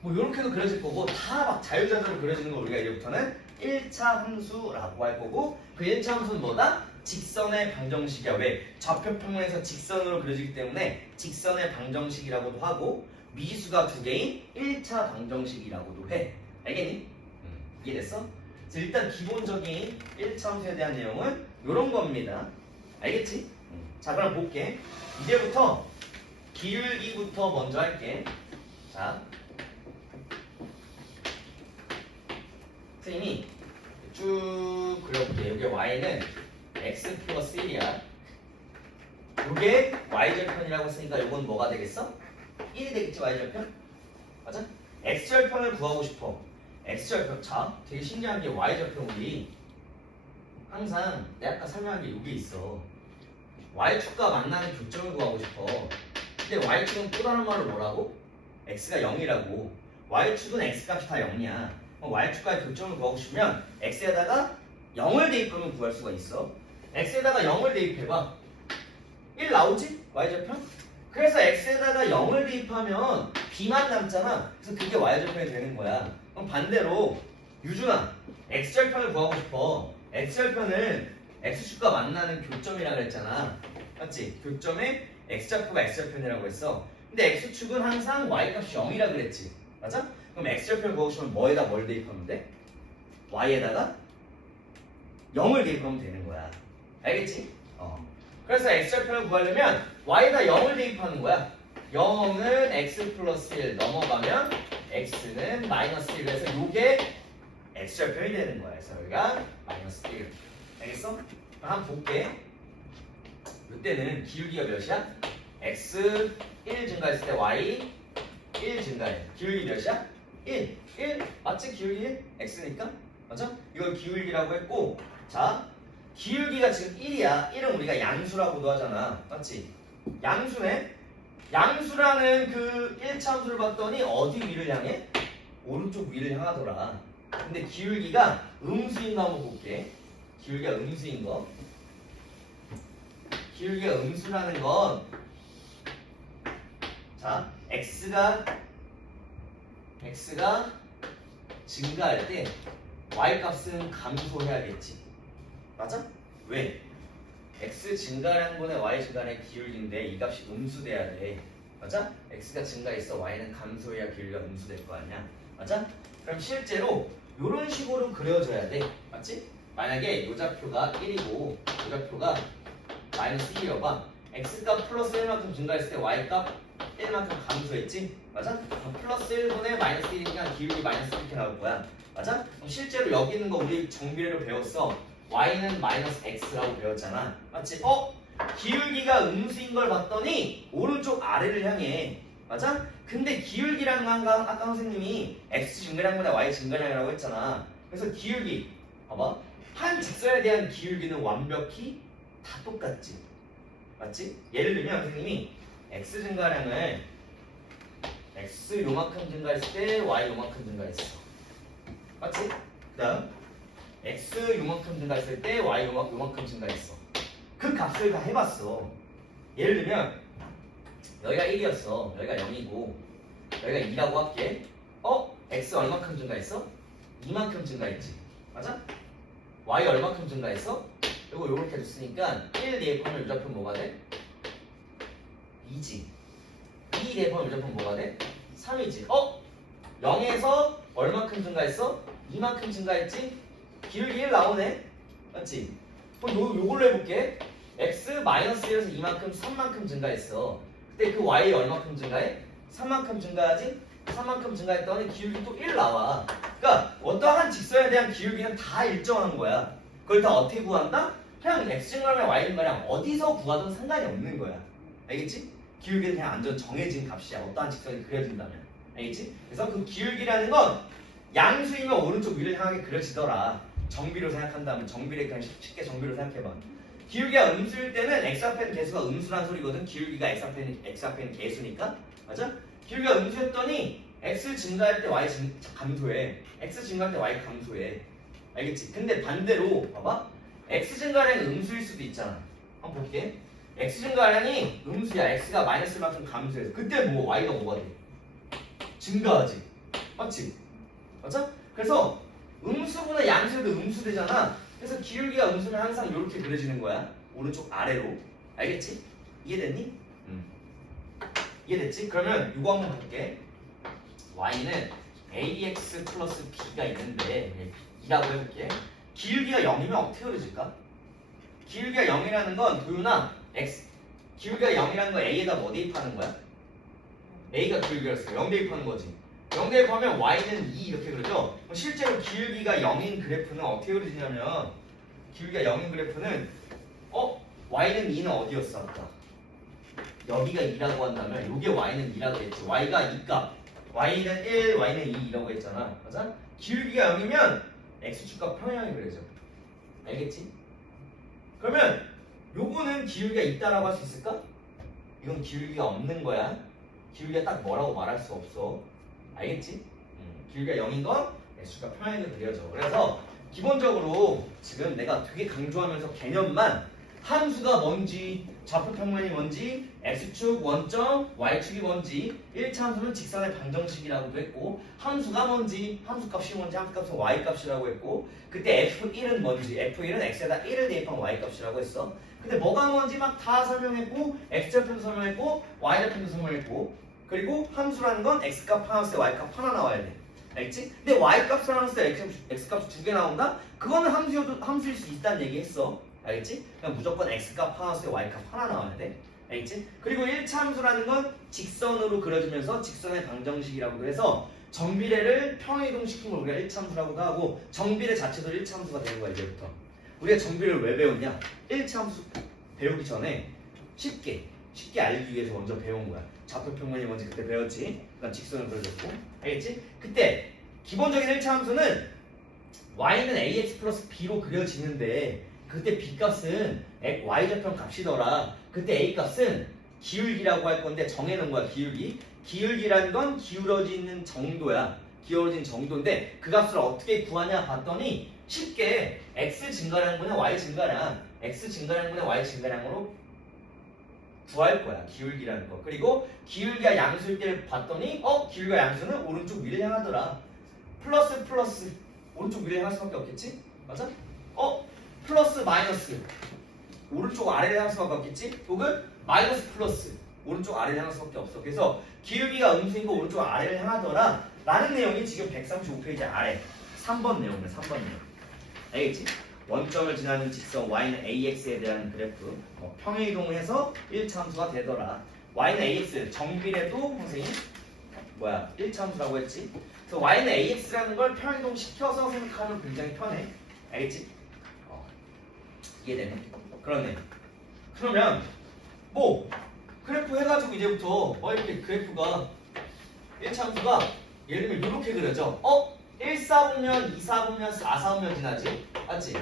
뭐 요렇게도 그려질 거고, 다 막 자유자재로 그려지는 거 우리가 이제부터는 1차 함수라고 할 거고, 그 1차 함수는 뭐다? 직선의 방정식이야. 왜? 좌표평면에서 직선으로 그려지기 때문에 직선의 방정식이라고도 하고, 미지수가 두 개인 1차 방정식이라고도 해. 알겠니? 이해됐어? 그래서 일단 기본적인 1차 함수에 대한 내용은 요런 겁니다. 알겠지? 자, 그럼 볼게. 이제부터 기울기부터 먼저 할게. 자, 선생님이 쭉 그려볼게. 여기 y는 x 플러스 1이야. 이게 y절편이라고 했으니까 이건 뭐가 되겠어? 1이 되겠지, y절편? 맞아? x절편을 구하고 싶어. x절편. 자, 되게 신기한 게 y절편 우리 항상 내가 아까 설명한 게 여기 있어. y축과 만나는 교점을 구하고 싶어. 근데 y축은 또 다른 말로 뭐라고? x가 0이라고. y축은 x값이 다 0이야. y축과의 교점을 구하고 싶으면 x에다가 0을 대입하면 구할 수가 있어. x에다가 0을 대입해봐. 1 나오지? y절편? 그래서 x에다가 0을 대입하면 b만 남잖아. 그래서 그게 y절편이 되는 거야. 그럼 반대로 유준아, x절편을 구하고 싶어. x절편은 x축과 만나는 교점이라 그랬잖아. 맞지? 교점에 x좌표가 x좌표이라고 했어. 근데 x축은 항상 y값이 0이라 그랬지. 맞아? 그럼 x좌표를 구하시면 뭐에다 뭘 대입하면 돼? y에다가 0을 대입하면 되는 거야. 알겠지? 그래서 x좌표를 구하려면 y에다 0을 대입하는 거야. 0은 x 플러스 1 넘어가면 x는 마이너스 1. 그래서 요게 x좌표이 되는 거야. 그래서 여기가 마이너스 1. 알겠어? 한번 볼게. 이때는 기울기가 몇이야? x 1 증가했을 때 y 1 증가해. 기울기 몇이야? 1. 1. 맞지? 기울기 1? x니까? 맞죠? 이걸 기울기라고 했고, 자, 기울기가 지금 1이야. 1은 우리가 양수라고도 하잖아. 맞지? 양수네? 양수라는 그 1차 함수를 봤더니 어디 위를 향해? 오른쪽 위를 향하더라. 근데 기울기가 음수인 거 한번 볼게. 기울기가 음수인 거. 기울기가 음수라는 건, 자, x가 증가할 때 y 값은 감소해야겠지. 맞아? 왜? x 증가라는 거는 y 증가의 기울기인데 이 값이 음수돼야 돼. 맞아? x가 증가했어. y는 감소해야 기울기가 음수될 거 아니야. 맞아? 그럼 실제로 이런 식으로 그려져야 돼. 맞지? 만약에 요 좌표가 1이고 요 좌표가 마이너스 1이어봐. x값 플러스 1만큼 증가했을 때 y값 1만큼 감소했지? 맞아? 그럼 플러스 1분의 마이너스 1이니까 기울기 마이너스 이렇게 나올 거야. 맞아? 그럼 실제로 여기 있는 거 우리 정비례로 배웠어. y는 마이너스 x라고 배웠잖아. 맞지? 기울기가 음수인 걸 봤더니 오른쪽 아래를 향해. 맞아? 근데 기울기라는 건 아까 선생님이 x 증가량보다 y 증가량이라고 했잖아. 그래서 기울기 봐봐. 한 직선에 대한 기울기는 완벽히 다 똑같지. 맞지? 예를 들면 선생님이 x 증가량을 x 요만큼 증가했을 때 y 요만큼 증가했어. 맞지? 그 다음 x 요만큼 증가했을 때 y 요만큼 증가했어. 그 값을 다 해봤어. 예를 들면 여기가 1이었어. 여기가 0이고 여기가 2라고 할게. x 얼마큼 증가했어? 이만큼 증가했지. 맞아? y 얼마큼 증가했어? 이거 요렇게 줬으니까 1 대입하면 요 좌표 뭐가 돼? 2지. 2 대입하면 요 좌표 뭐가 돼? 3이지. 0에서 얼마큼 증가했어? 이만큼 증가했지? 기울기 1 나오네? 맞지? 그럼 요걸로 해볼게. x 마이너스 1에서 이만큼 3만큼 증가했어. 그때 그 y 얼마큼 증가해? 3만큼 증가하지? 3만큼 증가했더니 기울기 또 1 나와. 그러니까 어떠한 직선에 대한 기울기는 다 일정한 거야. 그걸 다 어떻게 구한다? 그냥 x 증가량 y 증가량 어디서 구하든 상관이 없는 거야. 알겠지? 기울기는 그냥 완전 정해진 값이야. 어떠한 직선이 그려진다면. 알겠지? 그래서 그 기울기라는 건 양수이면 오른쪽 위를 향하게 그려지더라. 정비로 생각한다면 정비를 그냥 쉽게 정비로 생각해봐. 기울기가 음수일 때는 x 앞에는 개수가 음수란 소리거든. 기울기가 x 앞에는 개수니까. 맞아? 기울기가 음수였더니 x 증가할 때 y 감소해. x 증가할 때 y 감소해. 알겠지? 근데 반대로 봐봐. x 증가량이 음수일 수도 있잖아. 한번 볼게. x 증가량이 음수야. x가 마이너스만큼 감소해서 그때 뭐 y가 뭐가 돼? 증가하지. 맞지? 맞아? 그래서 음수분의 양수에도 음수되잖아. 그래서 기울기가 음수는 항상 이렇게 그려지는 거야. 오른쪽 아래로. 알겠지? 이해됐니? 이해됐지? 그러면 이거 한번 볼게. y는 ax 플러스 b가 있는데 2라고 해볼게. 기울기가 0이면 어떻게 그려질까? 기울기가 0이라는 건 도윤아 x 기울기가 0이라는 건 a에다 뭐 대입하는 거야? a가 기울기였어. 0 대입하는 거지. 0 대입하면 y는 2 이렇게 그러죠? 실제로 기울기가 0인 그래프는 어떻게 그려지냐면 기울기가 0인 그래프는 y는 2는 어디였어 아까? 여기가 2라고 한다면 요게 y는 2라고 했지. y가 2값 y는 1, y는 2라고 했잖아. 맞아? 기울기가 0이면 x축과 평행하게 그려져. 알겠지? 그러면 요거는 기울기가 있다라고 할 수 있을까? 이건 기울기가 없는 거야. 기울기가 딱 뭐라고 말할 수 없어. 알겠지? 기울기가 0인 건 x축과 평행하게 그려져. 그래서 기본적으로 지금 내가 되게 강조하면서 개념만 함수가 뭔지 좌표 평면이 뭔지, x축 원점, y축이 뭔지, 1차 함수는 직선의 방정식이라고도 했고, 함수가 뭔지, 함수값이 뭔지, 함수값은 y값이라고 했고, 그때 f1은 뭔지, f1은 x에다 1을 대입한 y값이라고 했어. 근데 뭐가 뭔지 막 다 설명했고, x좌표도 설명했고, y좌표도 설명했고, 그리고 함수라는 건 x값 하나 에 y값 하나 나와야 돼. 알겠지? 근데 y값을 하나 에 x값이 두 개 나온다? 그거는 함수일 수 있다는 얘기 했어. 알겠지? 그냥 무조건 x값 하나 에 y값 하나 나와야 돼. 알겠지? 그리고 1차 함수라는 건 직선으로 그려지면서 직선의 방정식이라고도 해서 정비례를 평행이동시키면 우리가 1차 함수라고도 하고 정비례 자체도 1차 함수가 되는 거야 이제부터. 우리가 정비례를 왜 배웠냐? 1차 함수 배우기 전에 쉽게 알기 위해서 먼저 배운 거야. 좌표 평면이 뭔지 그때 배웠지? 그다음 직선을 그려줬고 알겠지? 그때 기본적인 1차 함수는 y는 ax 플러스 b로 그려지는데 그때 b값은 y좌표 값이더라. 그때 a값은 기울기라고 할 건데 정해놓은 거야. 기울기라는 건 기울어지는 정도야. 기울어진 정도인데 그 값을 어떻게 구하냐 봤더니 쉽게 x 증가량분의 y 증가량 x 증가량분의 y 증가량으로 구할 거야. 기울기라는 거. 그리고 기울기가 양수일 때를 봤더니 기울기가 양수는 오른쪽 위를 향하더라. 플러스 오른쪽 위를 향할 수밖에 없겠지? 맞아? 플러스 마이너스 오른쪽 아래를 향할 수밖에 없겠지? 혹은 마이너스 플러스 오른쪽 아래를 향할 수밖에 없어. 그래서 기울기가 음수인 거 오른쪽 아래를 향하더라 라는 내용이 지금 135페이지 아래 3번 내용이야. 3번 내용. 알겠지? 원점을 지나는 직선 y는 ax에 대한 그래프 평행이동을 해서 1차 함수가 되더라. y는 ax 정비례도 선생님 1차 함수라고 했지? 그래서 y는 ax라는 걸 평행이동 시켜서 생각하면 굉장히 편해. 알겠지? 이해되네? 그러네. 그러면 그래프 해가지고 이제부터 이렇게 그래프가 1차 함수가 예를 들면 이렇게 그려져. 1, 4분면, 2, 4분면, 4, 4분면 지나지? 맞지?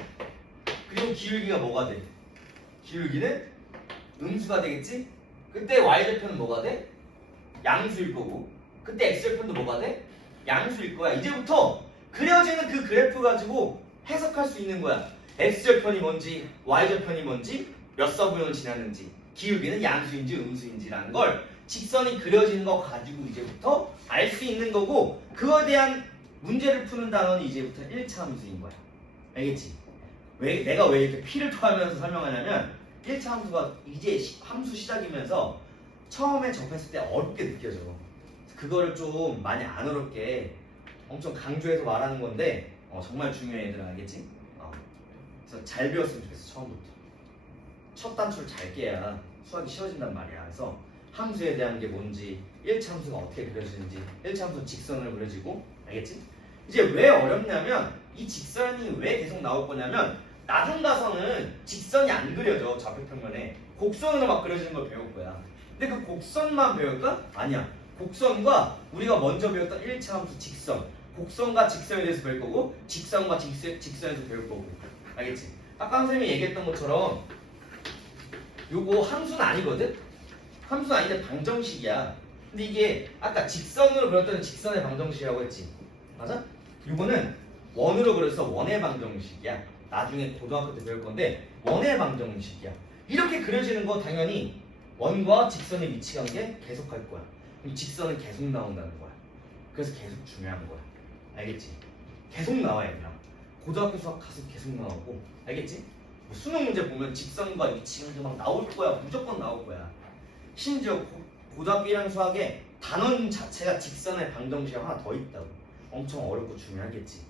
그리고 기울기가 뭐가 돼? 기울기는 음수가 되겠지? 그때 y좌표는 뭐가 돼? 양수일 거고 그때 x좌표도 뭐가 돼? 양수일 거야. 이제부터 그려지는 그 그래프 가지고 해석할 수 있는 거야. x좌편이 뭔지 y좌편이 뭔지 몇 사분면을 지났는지 기울기는 양수인지 음수인지라는 걸 직선이 그려지는 거 가지고 이제부터 알 수 있는 거고 그거에 대한 문제를 푸는 단원이 이제부터 1차 함수인 거야. 알겠지? 내가 왜 이렇게 피를 토하면서 설명하냐면 1차 함수가 이제 함수 시작이면서 처음에 접했을 때 어렵게 느껴져. 그거를 좀 많이 안 어렵게 엄청 강조해서 말하는 건데 정말 중요해 얘들아. 알겠지? 그래서 잘 배웠으면 좋겠어. 처음부터 첫 단추를 잘 깨야 수학이 쉬워진단 말이야. 그래서 함수에 대한 게 뭔지 1차 함수가 어떻게 그려지는지 1차 함수는 직선으로 그려지고 알겠지? 이제 왜 어렵냐면 이 직선이 왜 계속 나올 거냐면 나중 가서는 직선이 안 그려져. 좌표평면에 곡선으로 막 그려지는 걸 배울 거야. 근데 그 곡선만 배울까? 아니야. 곡선과 우리가 먼저 배웠던 1차 함수 직선 곡선과 직선에 대해서 배울 거고 직선과 직선에서 배울 거고 알겠지? 아까 선생님이 얘기했던 것처럼 요거 함수는 아니거든? 함수는 아닌데 방정식이야. 근데 이게 아까 직선으로 그렸던 직선의 방정식이라고 했지? 맞아? 요거는 원으로 그려서 원의 방정식이야. 나중에 고등학교 때 배울 건데 원의 방정식이야. 이렇게 그려지는 거 당연히 원과 직선의 위치 관계 계속 할 거야. 그럼 직선은 계속 나온다는 거야. 그래서 계속 중요한 거야. 알겠지? 계속 나와 얘들아. 고등학교 수학 가서 계속 나오고 알겠지? 수능 문제 보면 직선과 위치 관계 막 나올 거야. 무조건 나올 거야. 심지어 고등학교 1학년 수학에 단원 자체가 직선의 방정식이 하나 더 있다고. 엄청 어렵고 중요하겠지.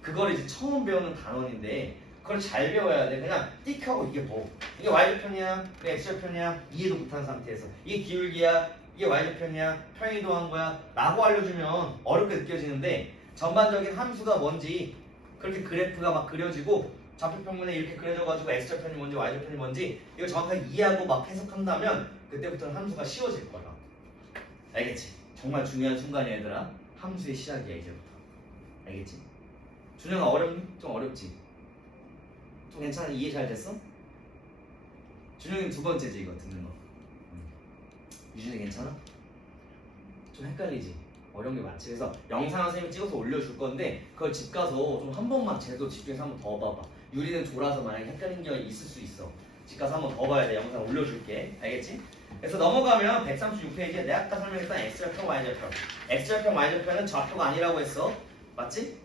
그걸 이제 처음 배우는 단원인데 그걸 잘 배워야 돼. 그냥 띡 하고 이게 이게 y좌편이야, 이게 x좌편이야 이해도 못한 상태에서 이게 기울기야, 이게 y좌편이야, 평행이동한 거야 라고 알려주면 어렵게 느껴지는데 전반적인 함수가 뭔지 그렇게 그래프가 막 그려지고 좌표평면에 이렇게 그려져가지고 x좌편이 뭔지 y좌편이 뭔지 이걸 정확하게 이해하고 막 해석한다면 그때부터는 함수가 쉬워질 거야. 알겠지? 정말 중요한 순간이야 얘들아. 함수의 시작이야 이제부터. 알겠지? 준영아 어렵니? 좀 어렵지? 좀 괜찮아? 이해 잘 됐어? 준영이 두 번째지 이거 듣는 거. 유준이 괜찮아? 좀 헷갈리지? 어려운 게 많지. 그래서 영상 선생님이 찍어서 올려줄 건데 그걸 집 가서 좀 한 번만 제대로 집중해서 한 번 더 봐봐. 유리는 졸아서 만약에 헷갈린 게 있을 수 있어. 집 가서 한번 더 봐야 돼. 영상 올려줄게. 알겠지? 그래서 넘어가면 136페이지에 내가 아까 설명했던 X좌표, Y좌표. X좌표, Y좌표는 좌표가 아니라고 했어. 맞지?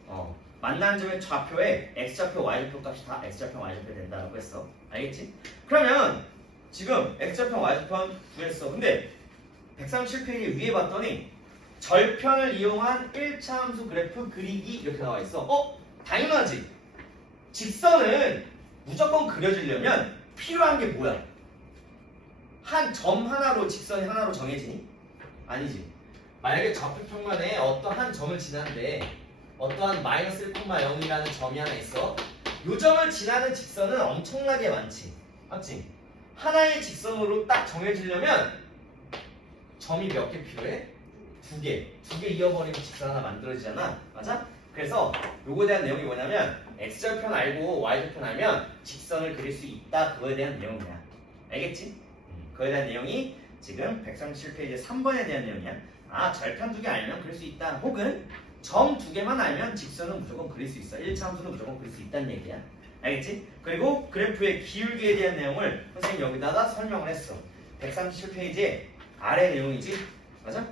만나는 점의 좌표에 X좌표, Y좌표 값이 다 X좌표, Y좌표 된다고 했어. 알겠지? 그러면 지금 X좌표, Y좌표 구했어. 근데 137페이지 위에 봤더니 절편을 이용한 1차 함수 그래프 그리기 이렇게 나와 있어. 당연하지. 직선은 무조건 그려지려면 필요한 게 뭐야? 한 점 하나로 직선이 하나로 정해지니? 아니지. 만약에 좌표평면에 어떠한 점을 지나는데 어떠한 마이너스 1,0이라는 점이 하나 있어. 요 점을 지나는 직선은 엄청나게 많지. 맞지? 하나의 직선으로 딱 정해지려면 점이 몇 개 필요해? 두 개 이어버리면 직선 하나 만들어지잖아. 맞아? 그래서 요거에 대한 내용이 뭐냐면 X절편 알고 Y절편 알면 직선을 그릴 수 있다. 그거에 대한 내용이야. 알겠지? 그거에 대한 내용이 지금 137페이지 3번에 대한 내용이야. 절편 두 개 알면 그릴 수 있다. 혹은 점 두 개만 알면 직선은 무조건 그릴 수 있어. 1차 함수는 무조건 그릴 수 있다는 얘기야. 알겠지? 그리고 그래프의 기울기에 대한 내용을 선생님이 여기다가 설명을 했어. 137페이지에 아래 내용이지? 맞아?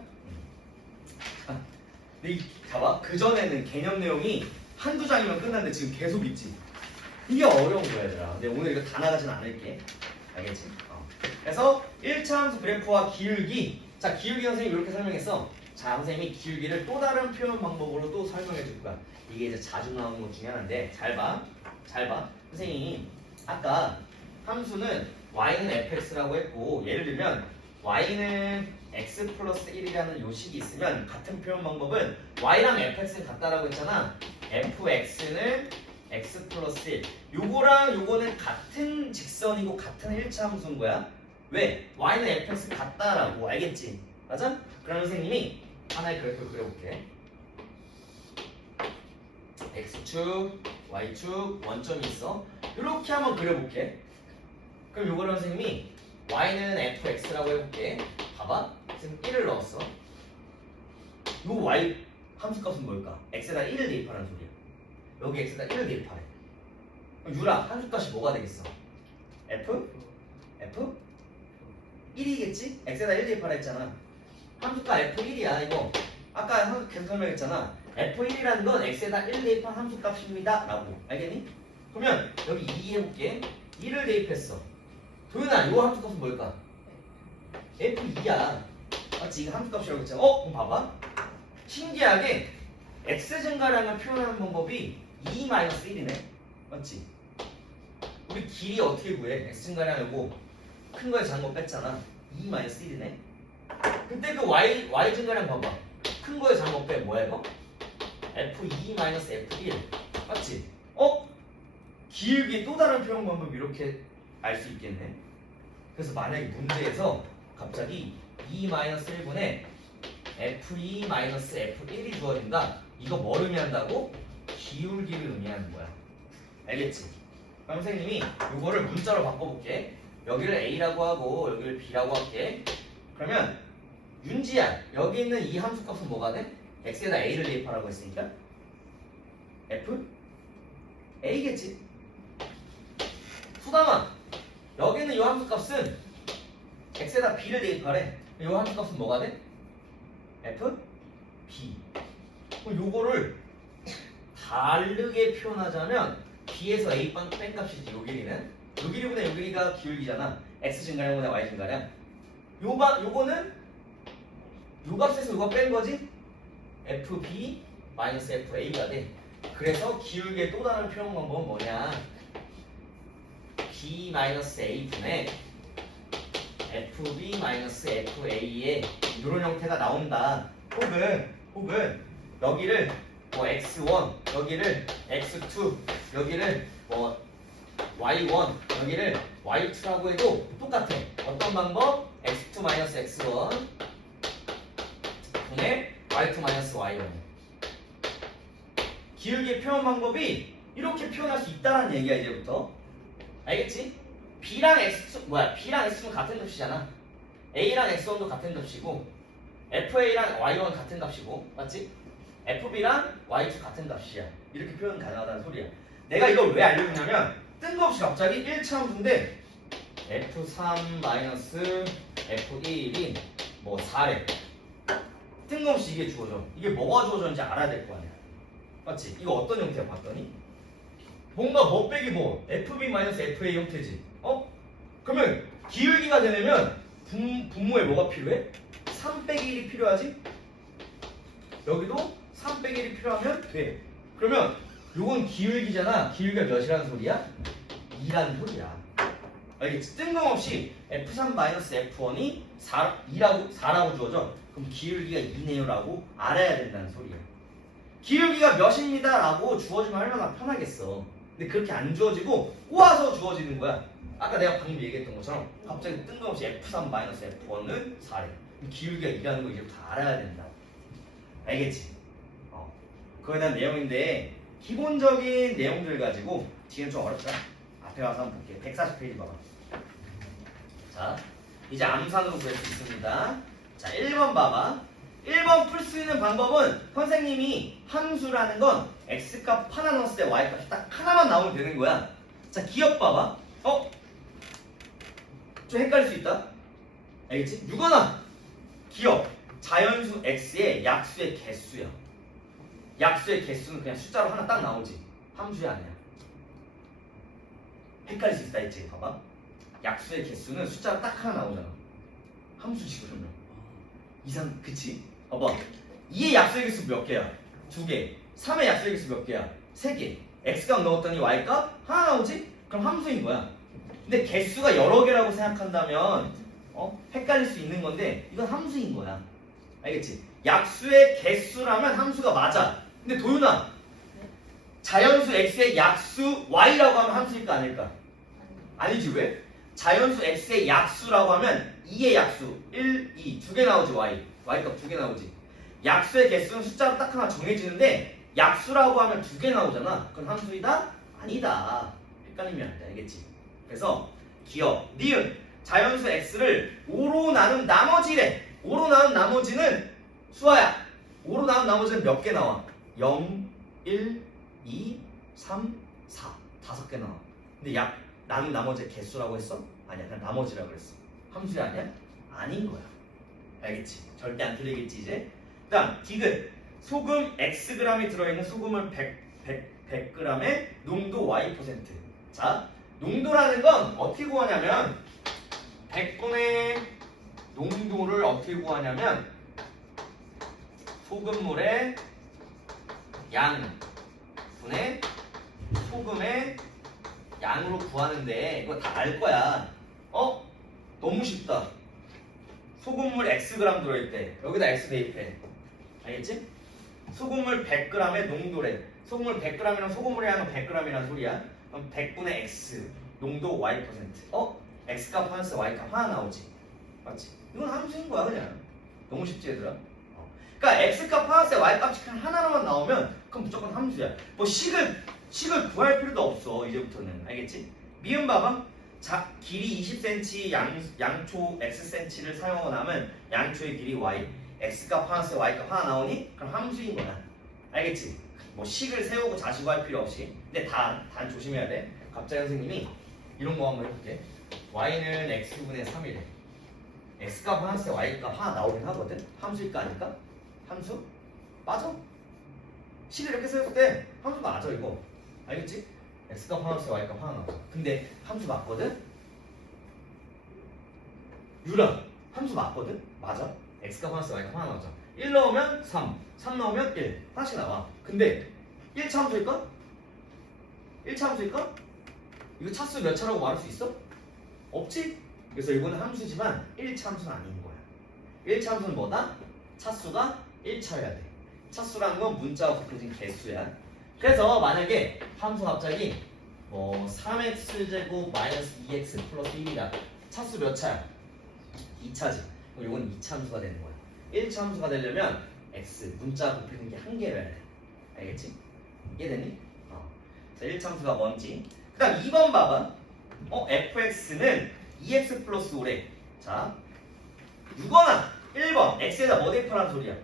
근데 봐봐. 그전에는 개념 내용이 한두 장이면 끝났는데 지금 계속 있지. 이게 어려운 거야 얘들아. 근데 오늘 이거 다 나가진 않을게. 알겠지? 그래서 1차 함수 그래프와 기울기. 자, 기울기 선생님이 이렇게 설명했어. 자, 선생님이 기울기를 또 다른 표현 방법으로 또 설명해 줄 거야. 이게 이제 자주 나오는 것 중에 하나인데 잘 봐. 선생님 아까 함수는 y는 fx라고 했고 예를 들면 y는 x 플러스 1이라는 요식이 있으면 같은 표현 방법은 y랑 fx는 같다라고 했잖아. fx는 x 플러스 1. 요거랑 요거는 같은 직선이고 같은 1차 함수인 거야. 왜? y는 fx 같다라고. 알겠지? 맞아? 그럼 선생님이 하나의 그래프를 그려볼게. x축, y축, 원점이 있어. 이렇게 한번 그려볼게. 그럼 요거를 선생님이 y는 fx라고 해볼게. 봐봐. 지금 1을 넣었어. 요 y 함수값은 뭘까? x에다 1을 대입하라는 소리야. 여기 x에다 1을 대입하래. 그럼 유라 함수값이 뭐가 되겠어? f? 1이겠지? x에다 1 대입하라 했잖아. 함수값 f1이야 이거. 아까 함수 계속 설명했잖아. f1이라는 건 x에다 1 대입한 함수값입니다 라고. 알겠니? 그러면 여기 2 해볼게. 1을 대입했어. 도윤아 요 함수값은 뭘까? f2야. 맞지? 이거 함수값이라고 했잖아. 그럼 봐봐. 신기하게 x 증가량을 표현하는 방법이 2-1이네. 맞지? 우리 길이 어떻게 구해? x 증가량 이고 큰 거에 작은 거 뺐잖아. 2-1이네. 그때 그 y 증가량 봐봐. 큰 거에 작은 거 빼. 뭐야 이거? f2-f1. 맞지? 기울기 또 다른 표현 방법 이렇게 알 수 있겠네. 그래서 만약에 문제에서 갑자기 2-1분의 f2-f1이 주어진다. 이거 뭘 의미한다고? 기울기를 의미하는 거야. 알겠지? 그럼 선생님이 이거를 문자로 바꿔볼게. 여기를 a라고 하고 여기를 b라고 할게. 그러면 윤지야 여기 있는 이 함수값은 뭐가 돼? x에다 a를 대입하라고 했으니까 f? a겠지? 수담아 여기는 이 함수값은 x에다 b를 대입하래. 이 함수값은 뭐가 돼? f? b. 그럼 요거를 다르게 표현하자면 b에서 a 뺀 값이지. 요 길이는 요 길이보다 요 길이가 기울기잖아. x 증가량보다 y 증가량. 요거는 요 값에서 요거 뺀 거지? fb fa가 돼. 그래서 기울기의 또 다른 표현 방법은 뭐냐? b a분의 fb fa의 이런 형태가 나온다. 혹은 여기를 뭐 x1, 여기를 x2, 여기를 뭐 y1, 여기를 y2라고 해도 똑같아. 어떤 방법? x2 x1 분의 y2 y1. 기울기의 표현 방법이 이렇게 표현할 수 있다는 얘기야 이제부터. 알겠지? b랑 x는 같은 값이잖아. a랑 x1도 같은 값이고 fa랑 y1 같은 값이고 맞지? fb랑 y2 같은 값이야. 이렇게 표현 가능하다는 소리야. 내가 이걸 왜 알려주냐면 뜬금없이 갑자기 1차 함수인데 F3 마이너스 F1이 뭐 4래. 뜬금없이 이게 주어져. 이게 뭐가 주어졌는지 알아야 될 거 아니야. 맞지? 이거 어떤 형태야 봤더니? 뭔가 뭐 빼기 뭐 FB 마이너스 FA 형태지. 어? 그러면 기울기가 되려면 분모에 뭐가 필요해? 3 빼기 1이 필요하지? 여기도 3 빼기 1이 필요하면 돼. 그러면 요건 기울기잖아. 기울기가 몇이라는 소리야? 2라는 소리야. 알겠지? 뜬금없이 F3-F1이 4라고 주어져. 그럼 기울기가 2네요 라고 알아야 된다는 소리야. 기울기가 몇입니다 라고 주어지면 얼마나 편하겠어. 근데 그렇게 안 주어지고 꼬아서 주어지는 거야. 아까 내가 방금 얘기했던 것처럼 갑자기 뜬금없이 F3-F1은 4래. 기울기가 2라는 거 이제 다 알아야 된다. 알겠지? 그거에 대한 내용인데 기본적인 내용들 가지고 뒤는 좀 어렵다. 앞에 와서 한번 볼게. 140페이지 봐봐. 자, 이제 암산으로 구할 수 있습니다. 자, 1번 봐봐. 1번 풀 수 있는 방법은 선생님이 함수라는 건 x값 하나 넣었을 때 y값이 딱 하나만 나오면 되는 거야. 자, 기억 봐봐. 좀 헷갈릴 수 있다. 알겠지? 6원아 기억. 자연수 x의 약수의 개수야. 약수의 개수는 그냥 숫자로 하나 딱 나오지. 함수야 아니야. 헷갈릴 수 있다 했지. 봐봐. 약수의 개수는 숫자로 딱 하나 나오잖아. 함수지 그러면. 이상 그치? 봐봐. 2의 약수의 개수 몇 개야? 2개. 3의 약수의 개수 몇 개야? 3개. x값 넣었더니 y값 하나 나오지? 그럼 함수인 거야. 근데 개수가 여러 개라고 생각한다면 헷갈릴 수 있는 건데 이건 함수인 거야. 알겠지? 약수의 개수라면 함수가 맞아. 근데 도윤아, 자연수 x의 약수 y라고 하면 함수일까 아닐까? 아니지. 왜? 자연수 x의 약수라고 하면 2의 약수 1, 2 두 개 나오지. y값 두 개 나오지. 약수의 개수는 숫자로 딱 하나 정해지는데 약수라고 하면 두 개 나오잖아. 그건 함수이다? 아니다. 헷갈리면 안 돼. 알겠지? 그래서 기억, 니은 자연수 x를 5로 나눈 나머지래. 5로 나눈 나머지는 수아야. 5로 나눈 나머지는 몇 개 나와? 0, 1, 2, 3, 4 다섯 개 나와. 근데 나눈 나머지 개수라고 했어? 아니야. 그냥 나머지라고 했어. 함수야 아니야? 아닌 거야. 알겠지? 절대 안 틀리겠지 이제? 그 다음 디귿. 소금 xg이 들어있는 소금을 100g에 농도 y%. 자, 농도라는 건 어떻게 구하냐면 100분의 농도를 어떻게 구하냐면 소금물의 양분의 소금의 양으로 구하는데 이거 다 알 거야. 너무 쉽다. 소금물 xg 들어있대. 여기다 x 대입해. 알겠지? 소금물 100g의 농도래. 소금물 100g이랑 소금물의 양은 100g이란 소리야. 그럼 100분의 x 농도 y%. x값 플러스 y값 하나 나오지. 맞지? 이건 함수인 거야 그냥. 너무 쉽지 얘들아? 그러니까 x값 플러스 y값이 하나로만 나오면 그럼 무조건 함수야. 뭐 식을 구할 필요도 없어 이제부터는. 알겠지? 미음 봐봐. 자, 길이 20cm 양초 xcm를 사용하고 나면 양초의 길이 y. x값 플러스 y값 하나 나오니? 그럼 함수인 거야. 알겠지? 뭐 식을 세우고 자시고 할 필요 없이. 근데 단 조심해야 돼. 갑자기 선생님이 이런 거 한번 해볼게. y는 x분의 3이래. x값 플러스 y값 하나 나오긴 하거든? 함수일까 아닐까? 함수? 맞아. 식을 이렇게 세웠을 때 함수 맞아 이거. 알겠지? x값 플러스 y값 하나 나와. 근데 함수 맞거든? 유라 함수 맞거든? 맞아. x값 플러스 y값 하나 나오잖아. 1 넣으면 3 넣으면 1 하나씩 나와. 근데 1차 함수일까? 1차 함수일까? 이거 차수 몇 차라고 말할 수 있어? 없지? 그래서 이거는 함수지만 1차 함수는 아닌 거야. 1차 함수는 뭐다? 차수가 1차여야 돼. 차수라는 건 문자가 곱해진 개수야. 그래서 만약에 함수 갑자기 3x제곱 마이너스 2x 플러스 1이다. 차수 몇 차야? 2차지. 그럼 이건 2차 함수가 되는 거야. 1차 함수가 되려면 x 문자 곱해진 게 한 개여야 돼. 알겠지? 이해됐니? 자, 1차 함수가 뭔지. 그 다음 2번 봐봐. fx는 2x 플러스 5래. 자, 6번아 1번 x에다 뭐 대입하라는 소리야?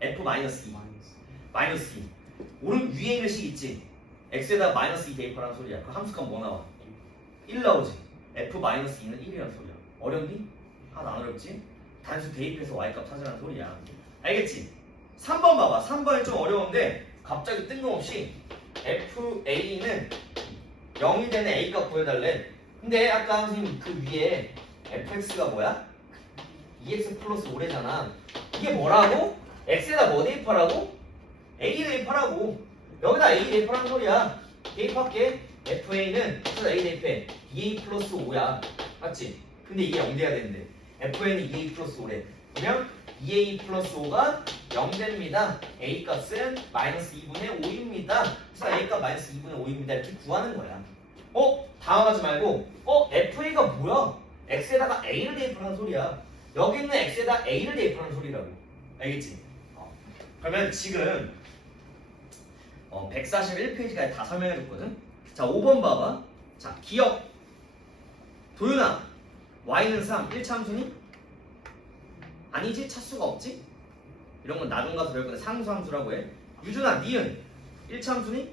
f 마이너스 2 마이너스 2 오른 위에 있는 식 있지? x에다 마이너스 2 대입하라는 소리야. 그 함수값 뭐 나와? 1 나오지. f-2는 1이라는 소리야. 어렵니? 하나도 안 어렵지? 단수 대입해서 y값 찾으라는 소리야. 알겠지? 3번 봐봐. 3번이 좀 어려운데 갑자기 뜬금없이 fa는 0이 되는 a값 구해달래. 근데 아까 선생님 그 위에 fx가 뭐야? 2x 플러스 5래잖아. 이게 뭐라고? x에다 뭐 대입하라고? a 대입하라고. 여기다 a 대입하라는 소리야. 대입할게. fa는 여기다 a 대입해. 2a 플러스 5야. 맞지? 근데 이게 0 돼야 되는데 fa는 2a 플러스 5래. 그러면 2a 플러스 5가 0 됩니다. a 값은 마이너스 2분의 5입니다. 그래서 a 값 마이너스 2분의 5입니다. 이렇게 구하는 거야. 당황하지 말고 fa가 뭐야? x에다가 a를 대입하는 소리야. 여기 있는 x에다 a를 대입하는 소리라고. 알겠지? 그러면 지금 141페이지까지 다 설명해줬거든? 자, 5번 봐봐. 자, 기억. 도윤아, y는 3, 1차함수니? 아니지? 차수가 없지? 이런 건 나중 가서 배울 건데 상수함수라고 해. 유준아, 니은 1차함수니?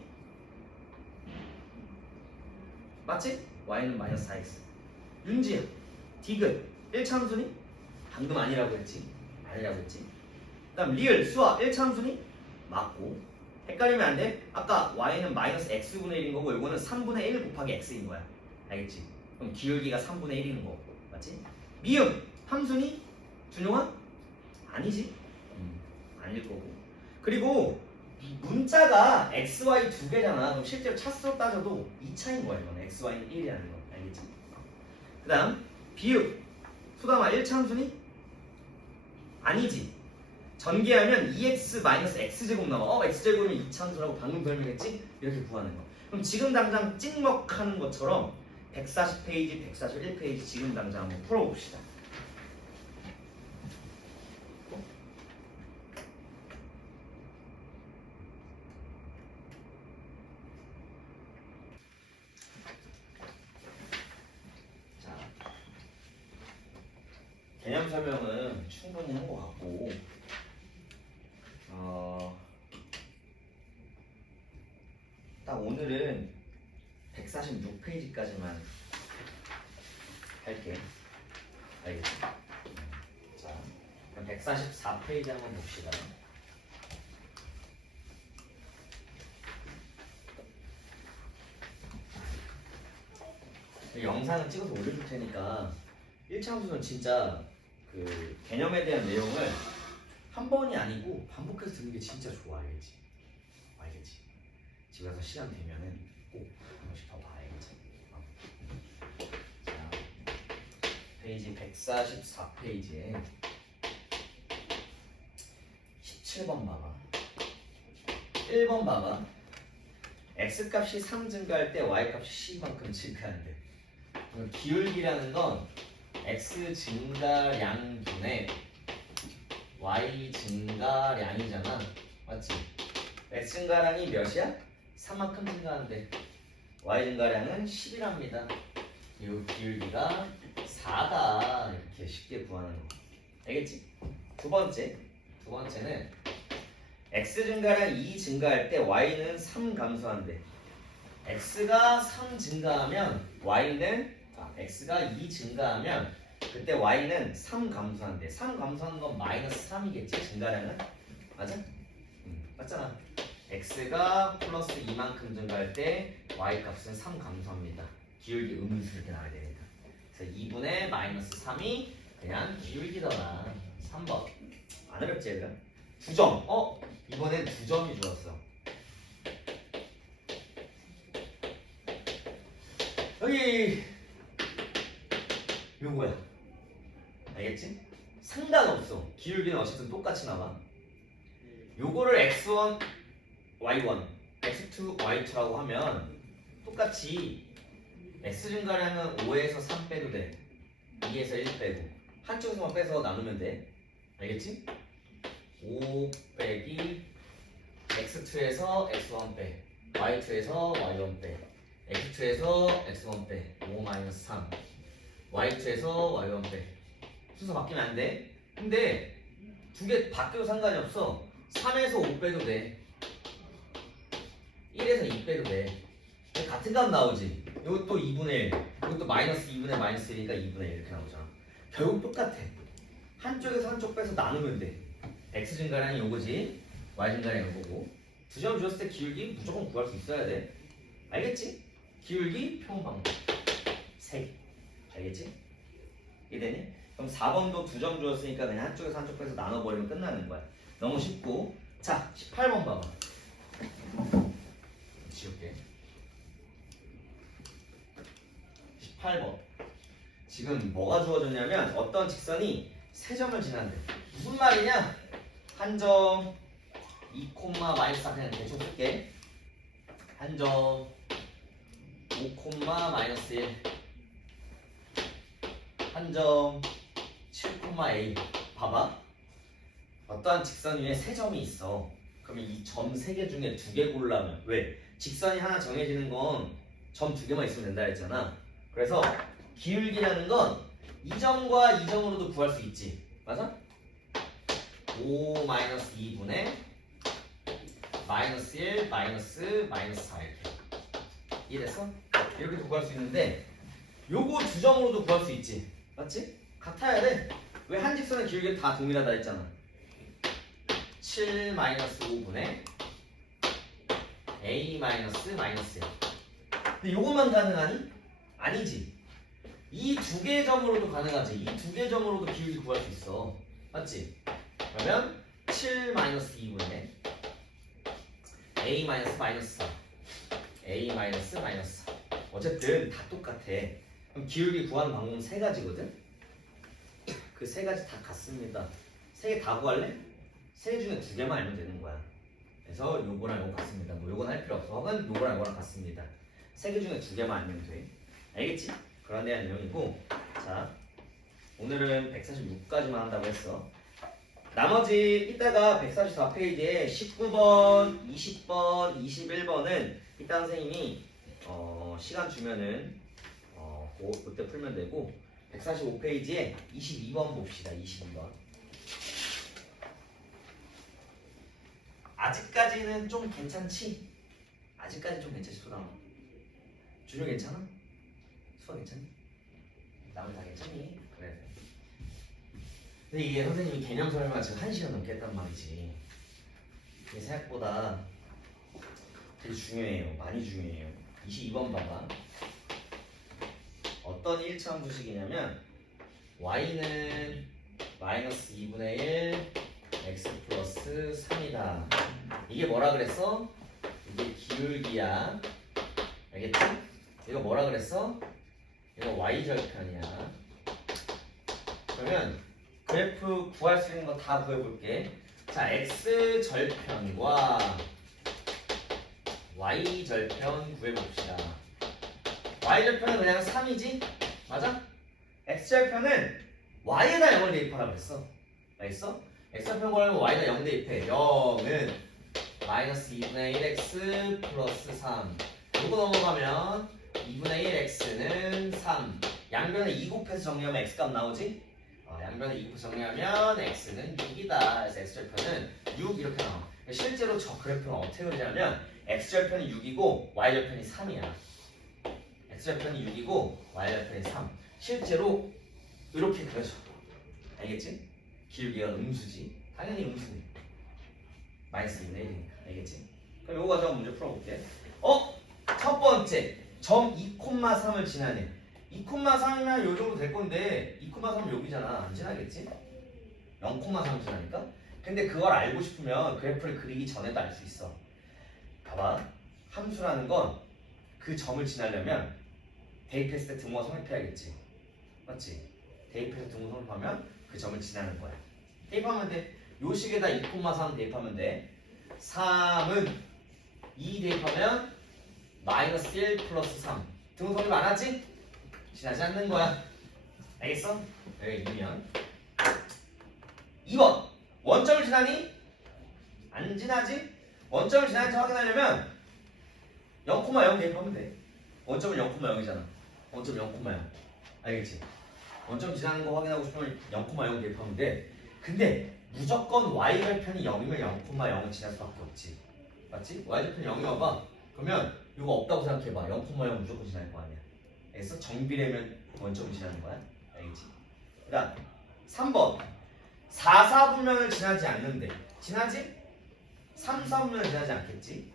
맞지? y는 마이너스 4x. 윤지야, 디귿 1차함수니? 방금 아니라고 했지? 아니라고 했지? 그 다음 리을, 수아 1차함수니? 맞고. 헷갈리면 안 돼? 아까 y는 마이너스 x분의 1인 거고 이거는 3분의 1 곱하기 x인 거야. 알겠지? 그럼 기울기가 3분의 1인 거고. 맞지? 미음, 함수니? 준용아? 아니지? 아닐 거고. 그리고 이 문자가 x, y 두 개잖아. 그럼 실제로 차수로 따져도 2차인 거야. 이거는 x, y는 1이라는 거. 알겠지? 그 다음 비읍, 소담아 1차 함수니? 아니지. 전개하면 2x-x제곱 나와. x제곱이면 2차 함수라고 방금 설명했지? 이렇게 구하는 거. 그럼 지금 당장 찍먹하는 것처럼 140페이지, 141페이지 지금 당장 한번 풀어봅시다. 자, 개념 설명은 충분히 한 것 같고 딱 오늘은 146페이지까지만 할게. 알겠지? 자, 그럼 144페이지 한번 봅시다. 영상을 찍어서 올려줄 테니까 1차 함수는 진짜 그 개념에 대한 내용을 한 번이 아니고 반복해서 듣는 게 진짜 좋아. 알겠지? 알겠지? 집에 가서 시간 되면은 꼭 한 번씩 더 봐야겠지? 자, 페이지 144페이지에 17번 봐봐. 1번 봐봐. x값이 3 증가할 때 y값이 c만큼 증가한대. 그럼 기울기라는 건 x 증가량분의 y 증가량이잖아. 맞지? x 증가량이 몇이야? 3만큼 증가한대. y 증가량은 10이랍니다. 이 기울기가 4다. 이렇게 쉽게 구하는 거. 알겠지? 두 번째는 x 증가량 2 증가할 때 y는 3 감소한대. x가 3 증가하면 x가 2 증가하면 그때 y는 3 감소한대. 3 감소하는 건 마이너스 3이겠지? 증가량은? 맞아? 맞잖아. x가 플러스 2만큼 증가할 때 y값은 3 감소합니다. 기울기 음수 이렇게 나와야 되니까. 그래서 2분의 마이너스 3이 그냥 기울기더라. 3번. 안 어렵지 얘들아? 2점. 이번엔 2점이 좋았어. 여기 요거야. 알겠지? 상관없어. 기울기는 어쨌든 똑같이 나와. 요거를 x1, y1, x2, y2라고 하면 똑같이 x 증가량은 5에서 3 빼도 돼. 2에서 1 빼고 한쪽에서만 빼서 나누면 돼. 알겠지? 5 빼기 x2에서 x1 빼, y2에서 y1 빼, x2에서 x1 빼, 5 마이너스 3, y2에서 y1 빼. 순서 바뀌면 안 돼. 근데 두 개 바뀌어도 상관이 없어. 3에서 5 빼도 돼. 1에서 2 빼도 돼. 같은 값 나오지. 이것도 2분의 1. 이것도 마이너스 2분의 마이너스 1이니까 2분의 1 이렇게 나오잖아. 결국 똑같아. 한쪽에서 한쪽 빼서 나누면 돼. x 증가량이 요거지, y 증가량이 요거고. 두 점 주었을 때 기울기 무조건 구할 수 있어야 돼. 알겠지? 기울기 표현 방법 3개. 알겠지? 이해되니? 그럼 4번도 두 점 주었으니까 그냥 한쪽에서 한쪽 빼서 나눠버리면 끝나는 거야. 너무 쉽고. 자, 18번 봐봐. 지울게. 18번. 지금 뭐가 주어졌냐면 어떤 직선이 세 점을 지난대. 무슨 말이냐? 한 점 2, 마이너스 4 그냥 대충 쓸게. 한 점 5, 마이너스 1. 한 점 7, A. 봐봐. 어떠한 직선 위에 세 점이 있어. 그러면 이 점 세 개 중에 두 개 고르려면 왜? 직선이 하나 정해지는 건 점 두 개만 있으면 된다 했잖아. 그래서 기울기라는 건 이 점과 이 점으로도 구할 수 있지. 맞아? 5 마이너스 2분의 마이너스 1 마이너스 4 이렇게. 이해됐어? 이렇게 구할 수 있는데 요거 두 점으로도 구할 수 있지. 맞지? 같아야 돼. 왜 한 직선의 기울기는 다 동일하다 했잖아. 7 마이너스 5분의 a 마이너스 1. 근데 요것만 가능하니? 아니지. 이 두 개의 점으로도 가능하지. 이 두 개의 점으로도 기울기 구할 수 있어. 맞지? 그러면 7 마이너스 2분의 a 마이너스 4. a 마이너스 4. 어쨌든 다 똑같아. 그럼 기울기 구하는 방법은 세 가지거든? 그 세 가지 다 같습니다. 세 개 다 구할래? 세 개 중에 두 개만 알면 되는 거야. 그래서 요거랑 요거 같습니다. 뭐 요건 할 필요 없어. 혹은 요거랑 요거랑 같습니다. 세 개 중에 두 개만 알면 돼. 알겠지? 그런 대한 내용이고. 자, 오늘은 146까지만 한다고 했어. 나머지 이따가 144페이지에 19번, 20번, 21번은 이따 선생님이 시간 주면은 그때 풀면 되고 145페이지에 22번 봅시다. 22번. 아직까지는 좀 괜찮지? 아직까지 좀 괜찮지, 소담아? 준영 괜찮아? 수아 괜찮니? 나머지 다 괜찮니? 그래. 근데 이게 선생님이 개념 설명을 지금 1시간 넘게 했단 말이지. 이게 생각보다 되게 중요해요. 많이 중요해요. 22번 봐봐. 어떤 1차원 부식이냐면 y는 마이너스 2분의 1 x 플러스 3이다. 이게 뭐라 그랬어? 이게 기울기야. 알겠지? 이거 뭐라 그랬어? 이거 y절편이야. 그러면 그래프 구할 수 있는 거 다 구해볼게. 자, x절편과 y절편 구해봅시다. y절편은 그냥 3이지? 맞아? x절편은 y에다 0을 대입하라고 했어. 알겠어? x절편 구하려면 y에다 0 대입해. 0은 마이너스 2분의 1x 플러스 3. 이거 넘어가면 2분의 1x는 3. 양변에 2 곱해서 정리하면 x값 나오지? 양변에 2 곱해서 정리하면 x는 6이다. 그래서 x절편은 6 이렇게 나와. 실제로 저 그래프는 어떻게 그리냐면 x절편이 6이고 y절편이 3이야. x절편이 6이고 y절편이 3. 실제로 이렇게 그려져. 알겠지? 기울기가 음수지. 당연히 음수네. 마이너스 2분의 1이니까. 알겠지? 그럼 이거 가지고 문제 풀어볼게. 첫 번째 점 2,3을 지나네. 2,3이면 요 정도 될 건데 2,3은 여기잖아. 안 지나겠지? 0,3 지나니까? 근데 그걸 알고 싶으면 그래프를 그리기 전에도 알 수 있어. 봐봐. 함수라는 건 그 점을 지나려면 대입했을 때 등호가 성립해야겠지. 맞지? 대입해서 등호 성립하면 그 점을 지나는 거야. 대입하면 돼. 요 식에다 2,3 대입하면 돼. 3은 2 대입하면 마이너스 1 플러스 3. 등호 성립 안 하지? 지나지 않는 거야. 알겠어? 여기 2면 2번 원점을 지나니? 안 지나지? 원점을 지나는지 확인하려면 0,0 대입하면 돼. 원점은 0,0이잖아. 원점 0,0. 알겠지? 원점 지나는 거 확인하고 싶으면 0,0 대입하면 돼. 근데 무조건 y절편이 0이면 0,0은 지날 수밖에 없지. 맞지? y절편이 0이 와봐. 그러면 이거 없다고 생각해봐. 0,0 무조건 지날 거 아니야. 알겠어? 정비례면 원점 지나는 거야. 알겠지? 그 다음 3번 4, 4분면을 지나지 않는데 지나지? 3, 4분면을 지나지 않겠지?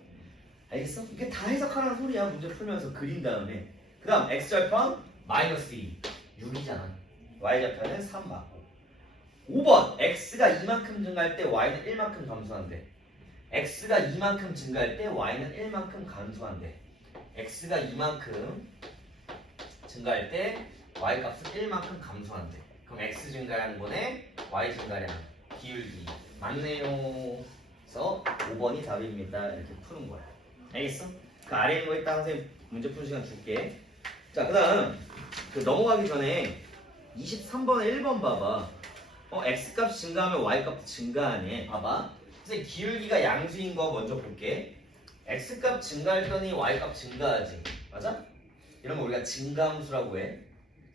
알겠어? 이게 다 해석하라는 소리야. 문제 풀면서 그린 다음에 그 다음 x절편 마이너스 2 6이잖아. y절편은 3 맞고 5번 x가 이만큼 증가할 때 y는 1만큼 감소한대. x가 이만큼 증가할 때 y는 1만큼 감소한대. x가 이만큼 증가할 때 y 값은 1만큼 감소한대. 그럼 x 증가량 분의 y 증가량 기울기 맞네요. 그래서 5번이 답입니다. 이렇게 푸는 거야. 알겠어? 그 아래에 있는 거 이따 선생님 문제 푸는 시간 줄게. 자, 그 다음 넘어가기 전에 23번에 1번 봐봐. x값 증가하면 y값도 증가하네. 봐봐. 선생님 기울기가 양수인 거 먼저 볼게. x값 증가했더니 y값 증가하지. 맞아? 이런 거 우리가 증가함수라고 해.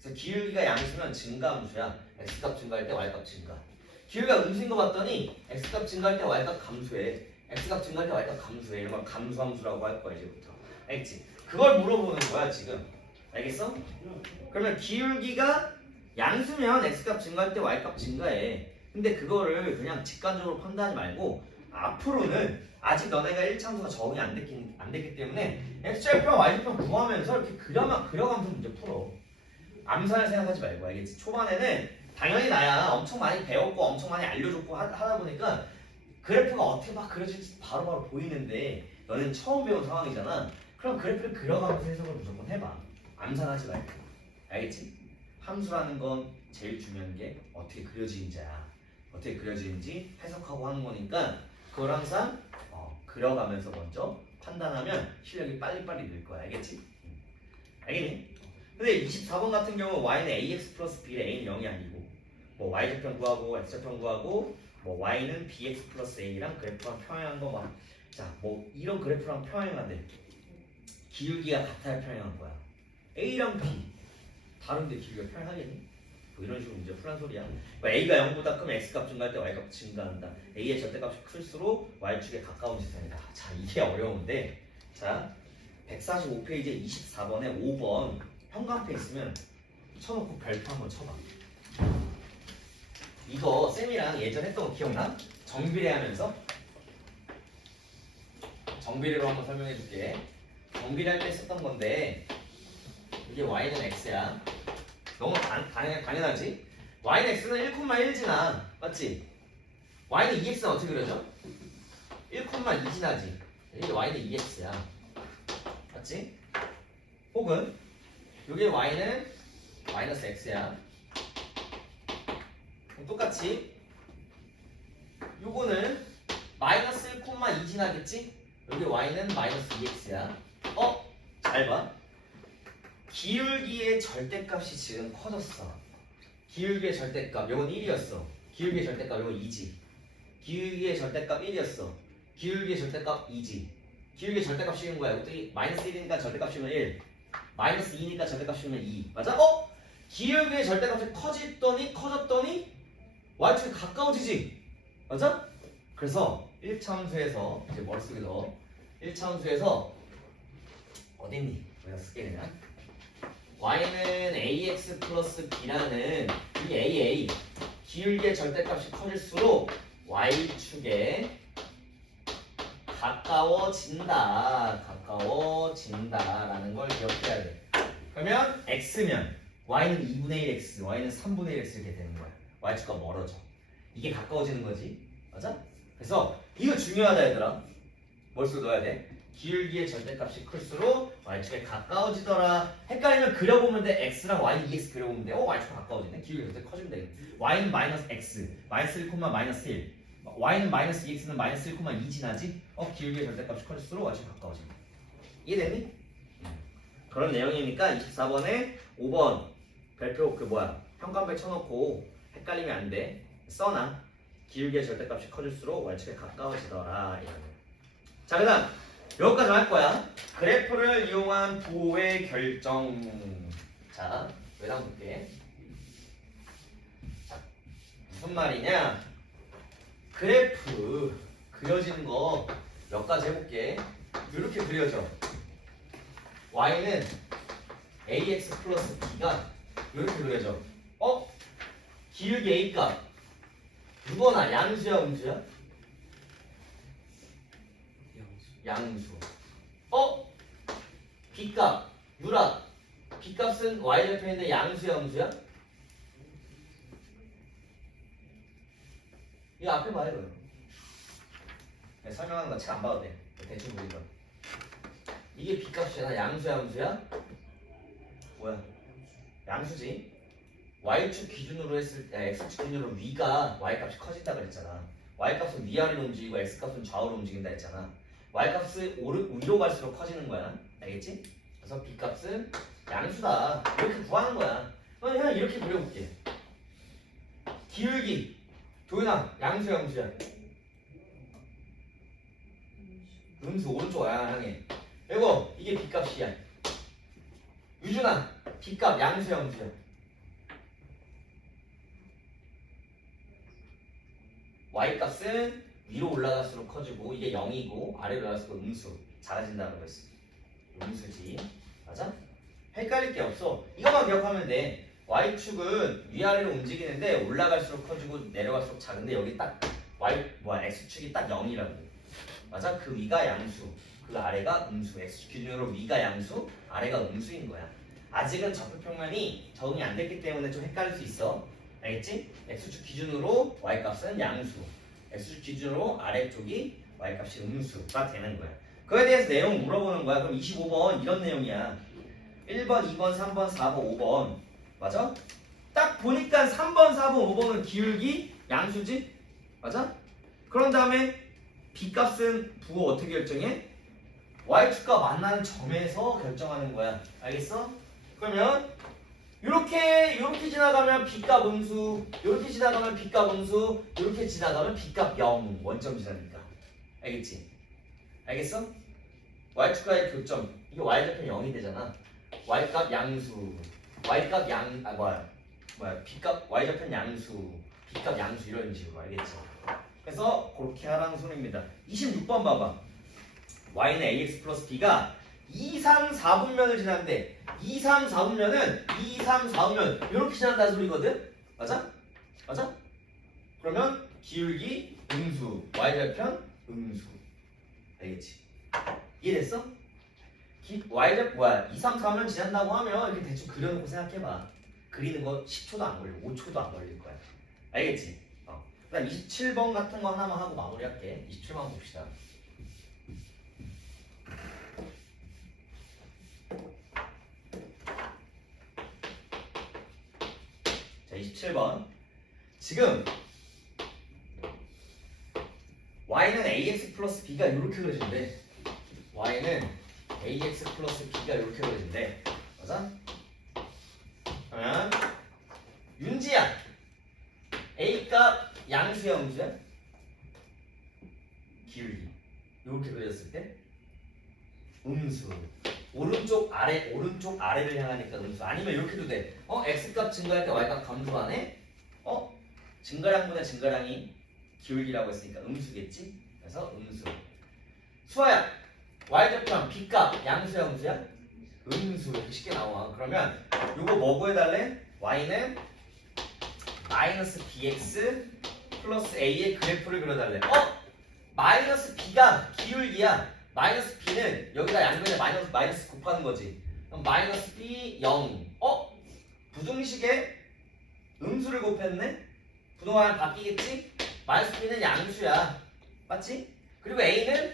그래서 기울기가 양수면 증가함수야. x값 증가할 때 y값 증가. 기울기가 음수인 거 봤더니 x값 증가할 때 y값 감소해. x값 증가할 때 y값 감소해. 이런 걸 감소함수라고 할 거야 이제부터. 알겠지? 그걸 물어보는 거야 지금. 알겠어? 그러면 기울기가 양수면 x값 증가할 때 y값 증가해. 근데 그거를 그냥 직관적으로 판단하지 말고 앞으로는 아직 너네가 1차함수가 적응이 안 됐기 때문에 x절편 y절편 구하면서 이렇게 그려가면서 문제 풀어. 암산을 생각하지 말고. 알겠지? 초반에는 당연히 나야 엄청 많이 배웠고 엄청 많이 알려줬고 하다 보니까 그래프가 어떻게 막 그려질지 바로바로 보이는데 너는 처음 배운 상황이잖아. 그럼 그래프를 그려가면서 해석을 무조건 해봐. 암산하지 말고. 알겠지? 함수라는 건 제일 중요한 게 어떻게 그려지는지야. 어떻게 그려지는지 해석하고 하는 거니까 그걸 항상 그려가면서 먼저 판단하면 실력이 빨리빨리 늘 거야. 알겠지? 알겠니? 근데 24번 같은 경우 y는 ax 플러스 b래. a는 0이 아니고 뭐 y절편 구하고 x절편 구하고 뭐 y는 bx 플러스 a랑 그래프랑 평행한 거 막 자 뭐 이런 그래프랑 평행한데 기울기가 같아야 평행한 거야. a랑 b 다른데 기울기가 평행하겠니? 뭐 이런 식으로 문제 풀란 소리야. 그러니까 a가 0보다 크면 x값 증가할 때 y값 증가한다. a의 절대값이 클수록 y축에 가까운 지점이다. 자 이게 어려운데 자 145페이지에 24번에 5번 형광펜 있으면 쳐놓고 별표 한번 쳐봐. 이거 쌤이랑 예전 했던 거 기억나? 정비례 하면서 정비례로 한번 설명해 줄게. 정비례 할 때 썼던 건데 이게 y는 x야. 너무 당연하지? y는 x는 1,1 지나. 맞지? y는 2x는 어떻게 그려져? 1,2 지나지. 이게 y는 2x야. 맞지? 혹은 요게 y는 마이너스 x야. 그럼 똑같이 요거는 마이너스 1,2 지나겠지? 요게 y는 마이너스 2x야. 잘 봐. 기울기의 절대값이 지금 커졌어. 기울기의 절대값 요건 1이었어. 기울기의 절대값 요건 2지. 기울기의 절대값 1이었어. 기울기의 절대값 2지. 기울기의 절대값 씌우는 거야. 이것도 마이너스 1이니까 절대값 씌우면 1. 마이너스 2니까 절대값 씌우면 2. 맞아? 기울기의 절대값이 커졌더니 y축이 가까워지지. 맞아? 그래서 1차함수에서 이제 머릿속에 넣어. 1차함수에서 어딨니? 여기다 쓸게 그냥. y는 ax 플러스 b라는 이 aa 기울기의 절대값이 커질수록 y축에 가까워진다라는 걸 기억해야 돼. 그러면 x면 y는 2분의 1 x, y는 3분의 1 x 이렇게 되는 거야. y축과 멀어져. 이게 가까워지는 거지. 맞아? 그래서 이거 중요하다 얘들아. 머릿속에 넣어야 돼. 기울기의 절대값이 클수록 y축에 가까워지더라. 헷갈리면 그려보면 돼. x랑 y는 2x 그려보면 돼. y축과 가까워지네. 기울기 절대 커지면 돼. y는 마이너스 x, 마이너스 1, 마이너스 1. y는 마이너스 2x는 마이너스 1,2 지나지? 기울기의 절대값이 커질수록 y축에 가까워진다. 이해되니? 그런 내용이니까 24번에 5번 별표 현관별 쳐놓고 헷갈리면 안 돼. 써놔. 기울기의 절대값이 커질수록 y축에 가까워지더라. 자, 그 다음 여기까지 할 거야. 그래프를 이용한 부호의 결정. 자, 외당 볼게. 자, 무슨 말이냐? 그래프 그려지는 거 몇 가지 해볼게. 이렇게 그려져. y는 ax 플러스 b가 이렇게 그려져. 기울기 a 값 누구나 양수야 음수야? 양수. b 값 유라 b 값은 y절편인데 양수야 음수야? 이거 앞에 봐요. 이거. 네, 설명하는 거 책 안 봐도 돼. 대충 보이죠. 이게 b 값이잖아. 양수야 음수야? 뭐야? 양수지. y축 기준으로 했을 때 x축 기준으로 위가 y값이 커진다 그랬잖아. y값은 위아래로 움직이고 x값은 좌우로 움직인다 했잖아. y값은 위로 갈수록 커지는 거야. 알겠지? 그래서 b값은 양수다. 이렇게 구하는 거야. 그냥 이렇게 그려볼게. 기울기 도윤아 양수야 음수야? 음수 오른쪽 향해. 그리고 이게 b값이야. 유준아 b값 양수야 음수야? y값은 위로 올라갈수록 커지고 이게 0이고 아래로 올라갈수록 음수 작아진다고 그랬어. 음수지. 맞아? 헷갈릴 게 없어. 이것만 기억하면 돼. y축은 위아래로 움직이는데 올라갈수록 커지고 내려갈수록 작은데 여기 딱 x축이 딱 0이라고. 맞아? 그 위가 양수, 그 아래가 음수. x축 기준으로 위가 양수, 아래가 음수인 거야. 아직은 좌표평면이 적응이 안 됐기 때문에 좀 헷갈릴 수 있어. 알겠지? x축 기준으로 y값은 양수, x축 기준으로 아래쪽이 y값이 음수가 되는 거야. 그거에 대해서 내용 물어보는 거야. 그럼 25번 이런 내용이야. 1번, 2번, 3번, 4번, 5번 맞아? 딱 보니까 3번, 4번, 5번은 기울기 양수지? 맞아? 그런 다음에 b값은 부호 어떻게 결정해? y축과 만나는 점에서 결정하는 거야. 알겠어? 그러면 이렇게 지나가면 b값 음수, 이렇게 지나가면 b값 음수, 이렇게 지나가면 b값 0 원점 지나니까. 알겠지? 알겠어? y축과의 교점 이게 y절편 0이 되잖아. y값 양수, y값 b값 y절편 양수, b값 양수 이런 식으로. 알겠지? 그래서 그렇게 하라는 소리입니다. 26번 봐봐. y는 ax 플러스 b가 2, 3, 4분면을 지나는데 2, 3, 4분면은 2, 3, 4분면 이렇게 지난다는 소리거든? 맞아? 맞아? 그러면 기울기 음수, y절편 음수. 알겠지? 이해됐어? y절 2, 3, 4면 지난다고 하면 이렇게 대충 그려놓고 생각해봐. 그리는 거 10초도 안 걸리고 5초도 안 걸릴 거야. 알겠지? 그다음 27번 같은 거 하나만 하고 마무리할게. 27번 봅시다. 자, 27번. 지금 y는 ax 플러스 b가 이렇게 그려진대. y는 ax 플러스 b가 이렇게 그려진대. 맞아? 그러면 윤지야 a값 양수야 음수야? 기울기 이렇게 그렸을 때 음수. 오른쪽 아래를 향하니까 음수. 아니면 이렇게도 돼. x값 증가할 때 y값 감소하네? 증가량분의 증가량이 기울기라고 했으니까 음수겠지? 그래서 음수. 수아야 y절편 b값 양수야 음수야? 음수. 이렇게 쉽게 나와. 그러면 요거 뭐 구해달래? y는 마이너스 bx 플러스 a의 그래프를 그려달래. 마이너스 b가 기울기야. 마이너스 b는 여기다 양변에 마이너스 곱하는 거지. 그럼 마이너스 b 0. 부등식에 음수를 곱했네? 부동안 바뀌겠지? 마이너스 b는 양수야. 맞지? 그리고 a는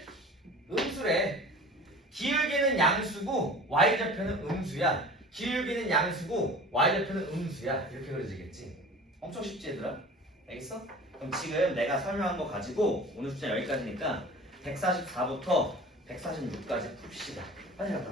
음수래. 기울기는 양수고 y절편은 음수야. 기울기는 양수고 y절편은 음수야. 이렇게 그려지겠지? 엄청 쉽지 얘들아? 알겠어? 그럼 지금 내가 설명한 거 가지고 오늘 숙제 여기까지니까 144부터 146까지 풉시다. 빨리 가자.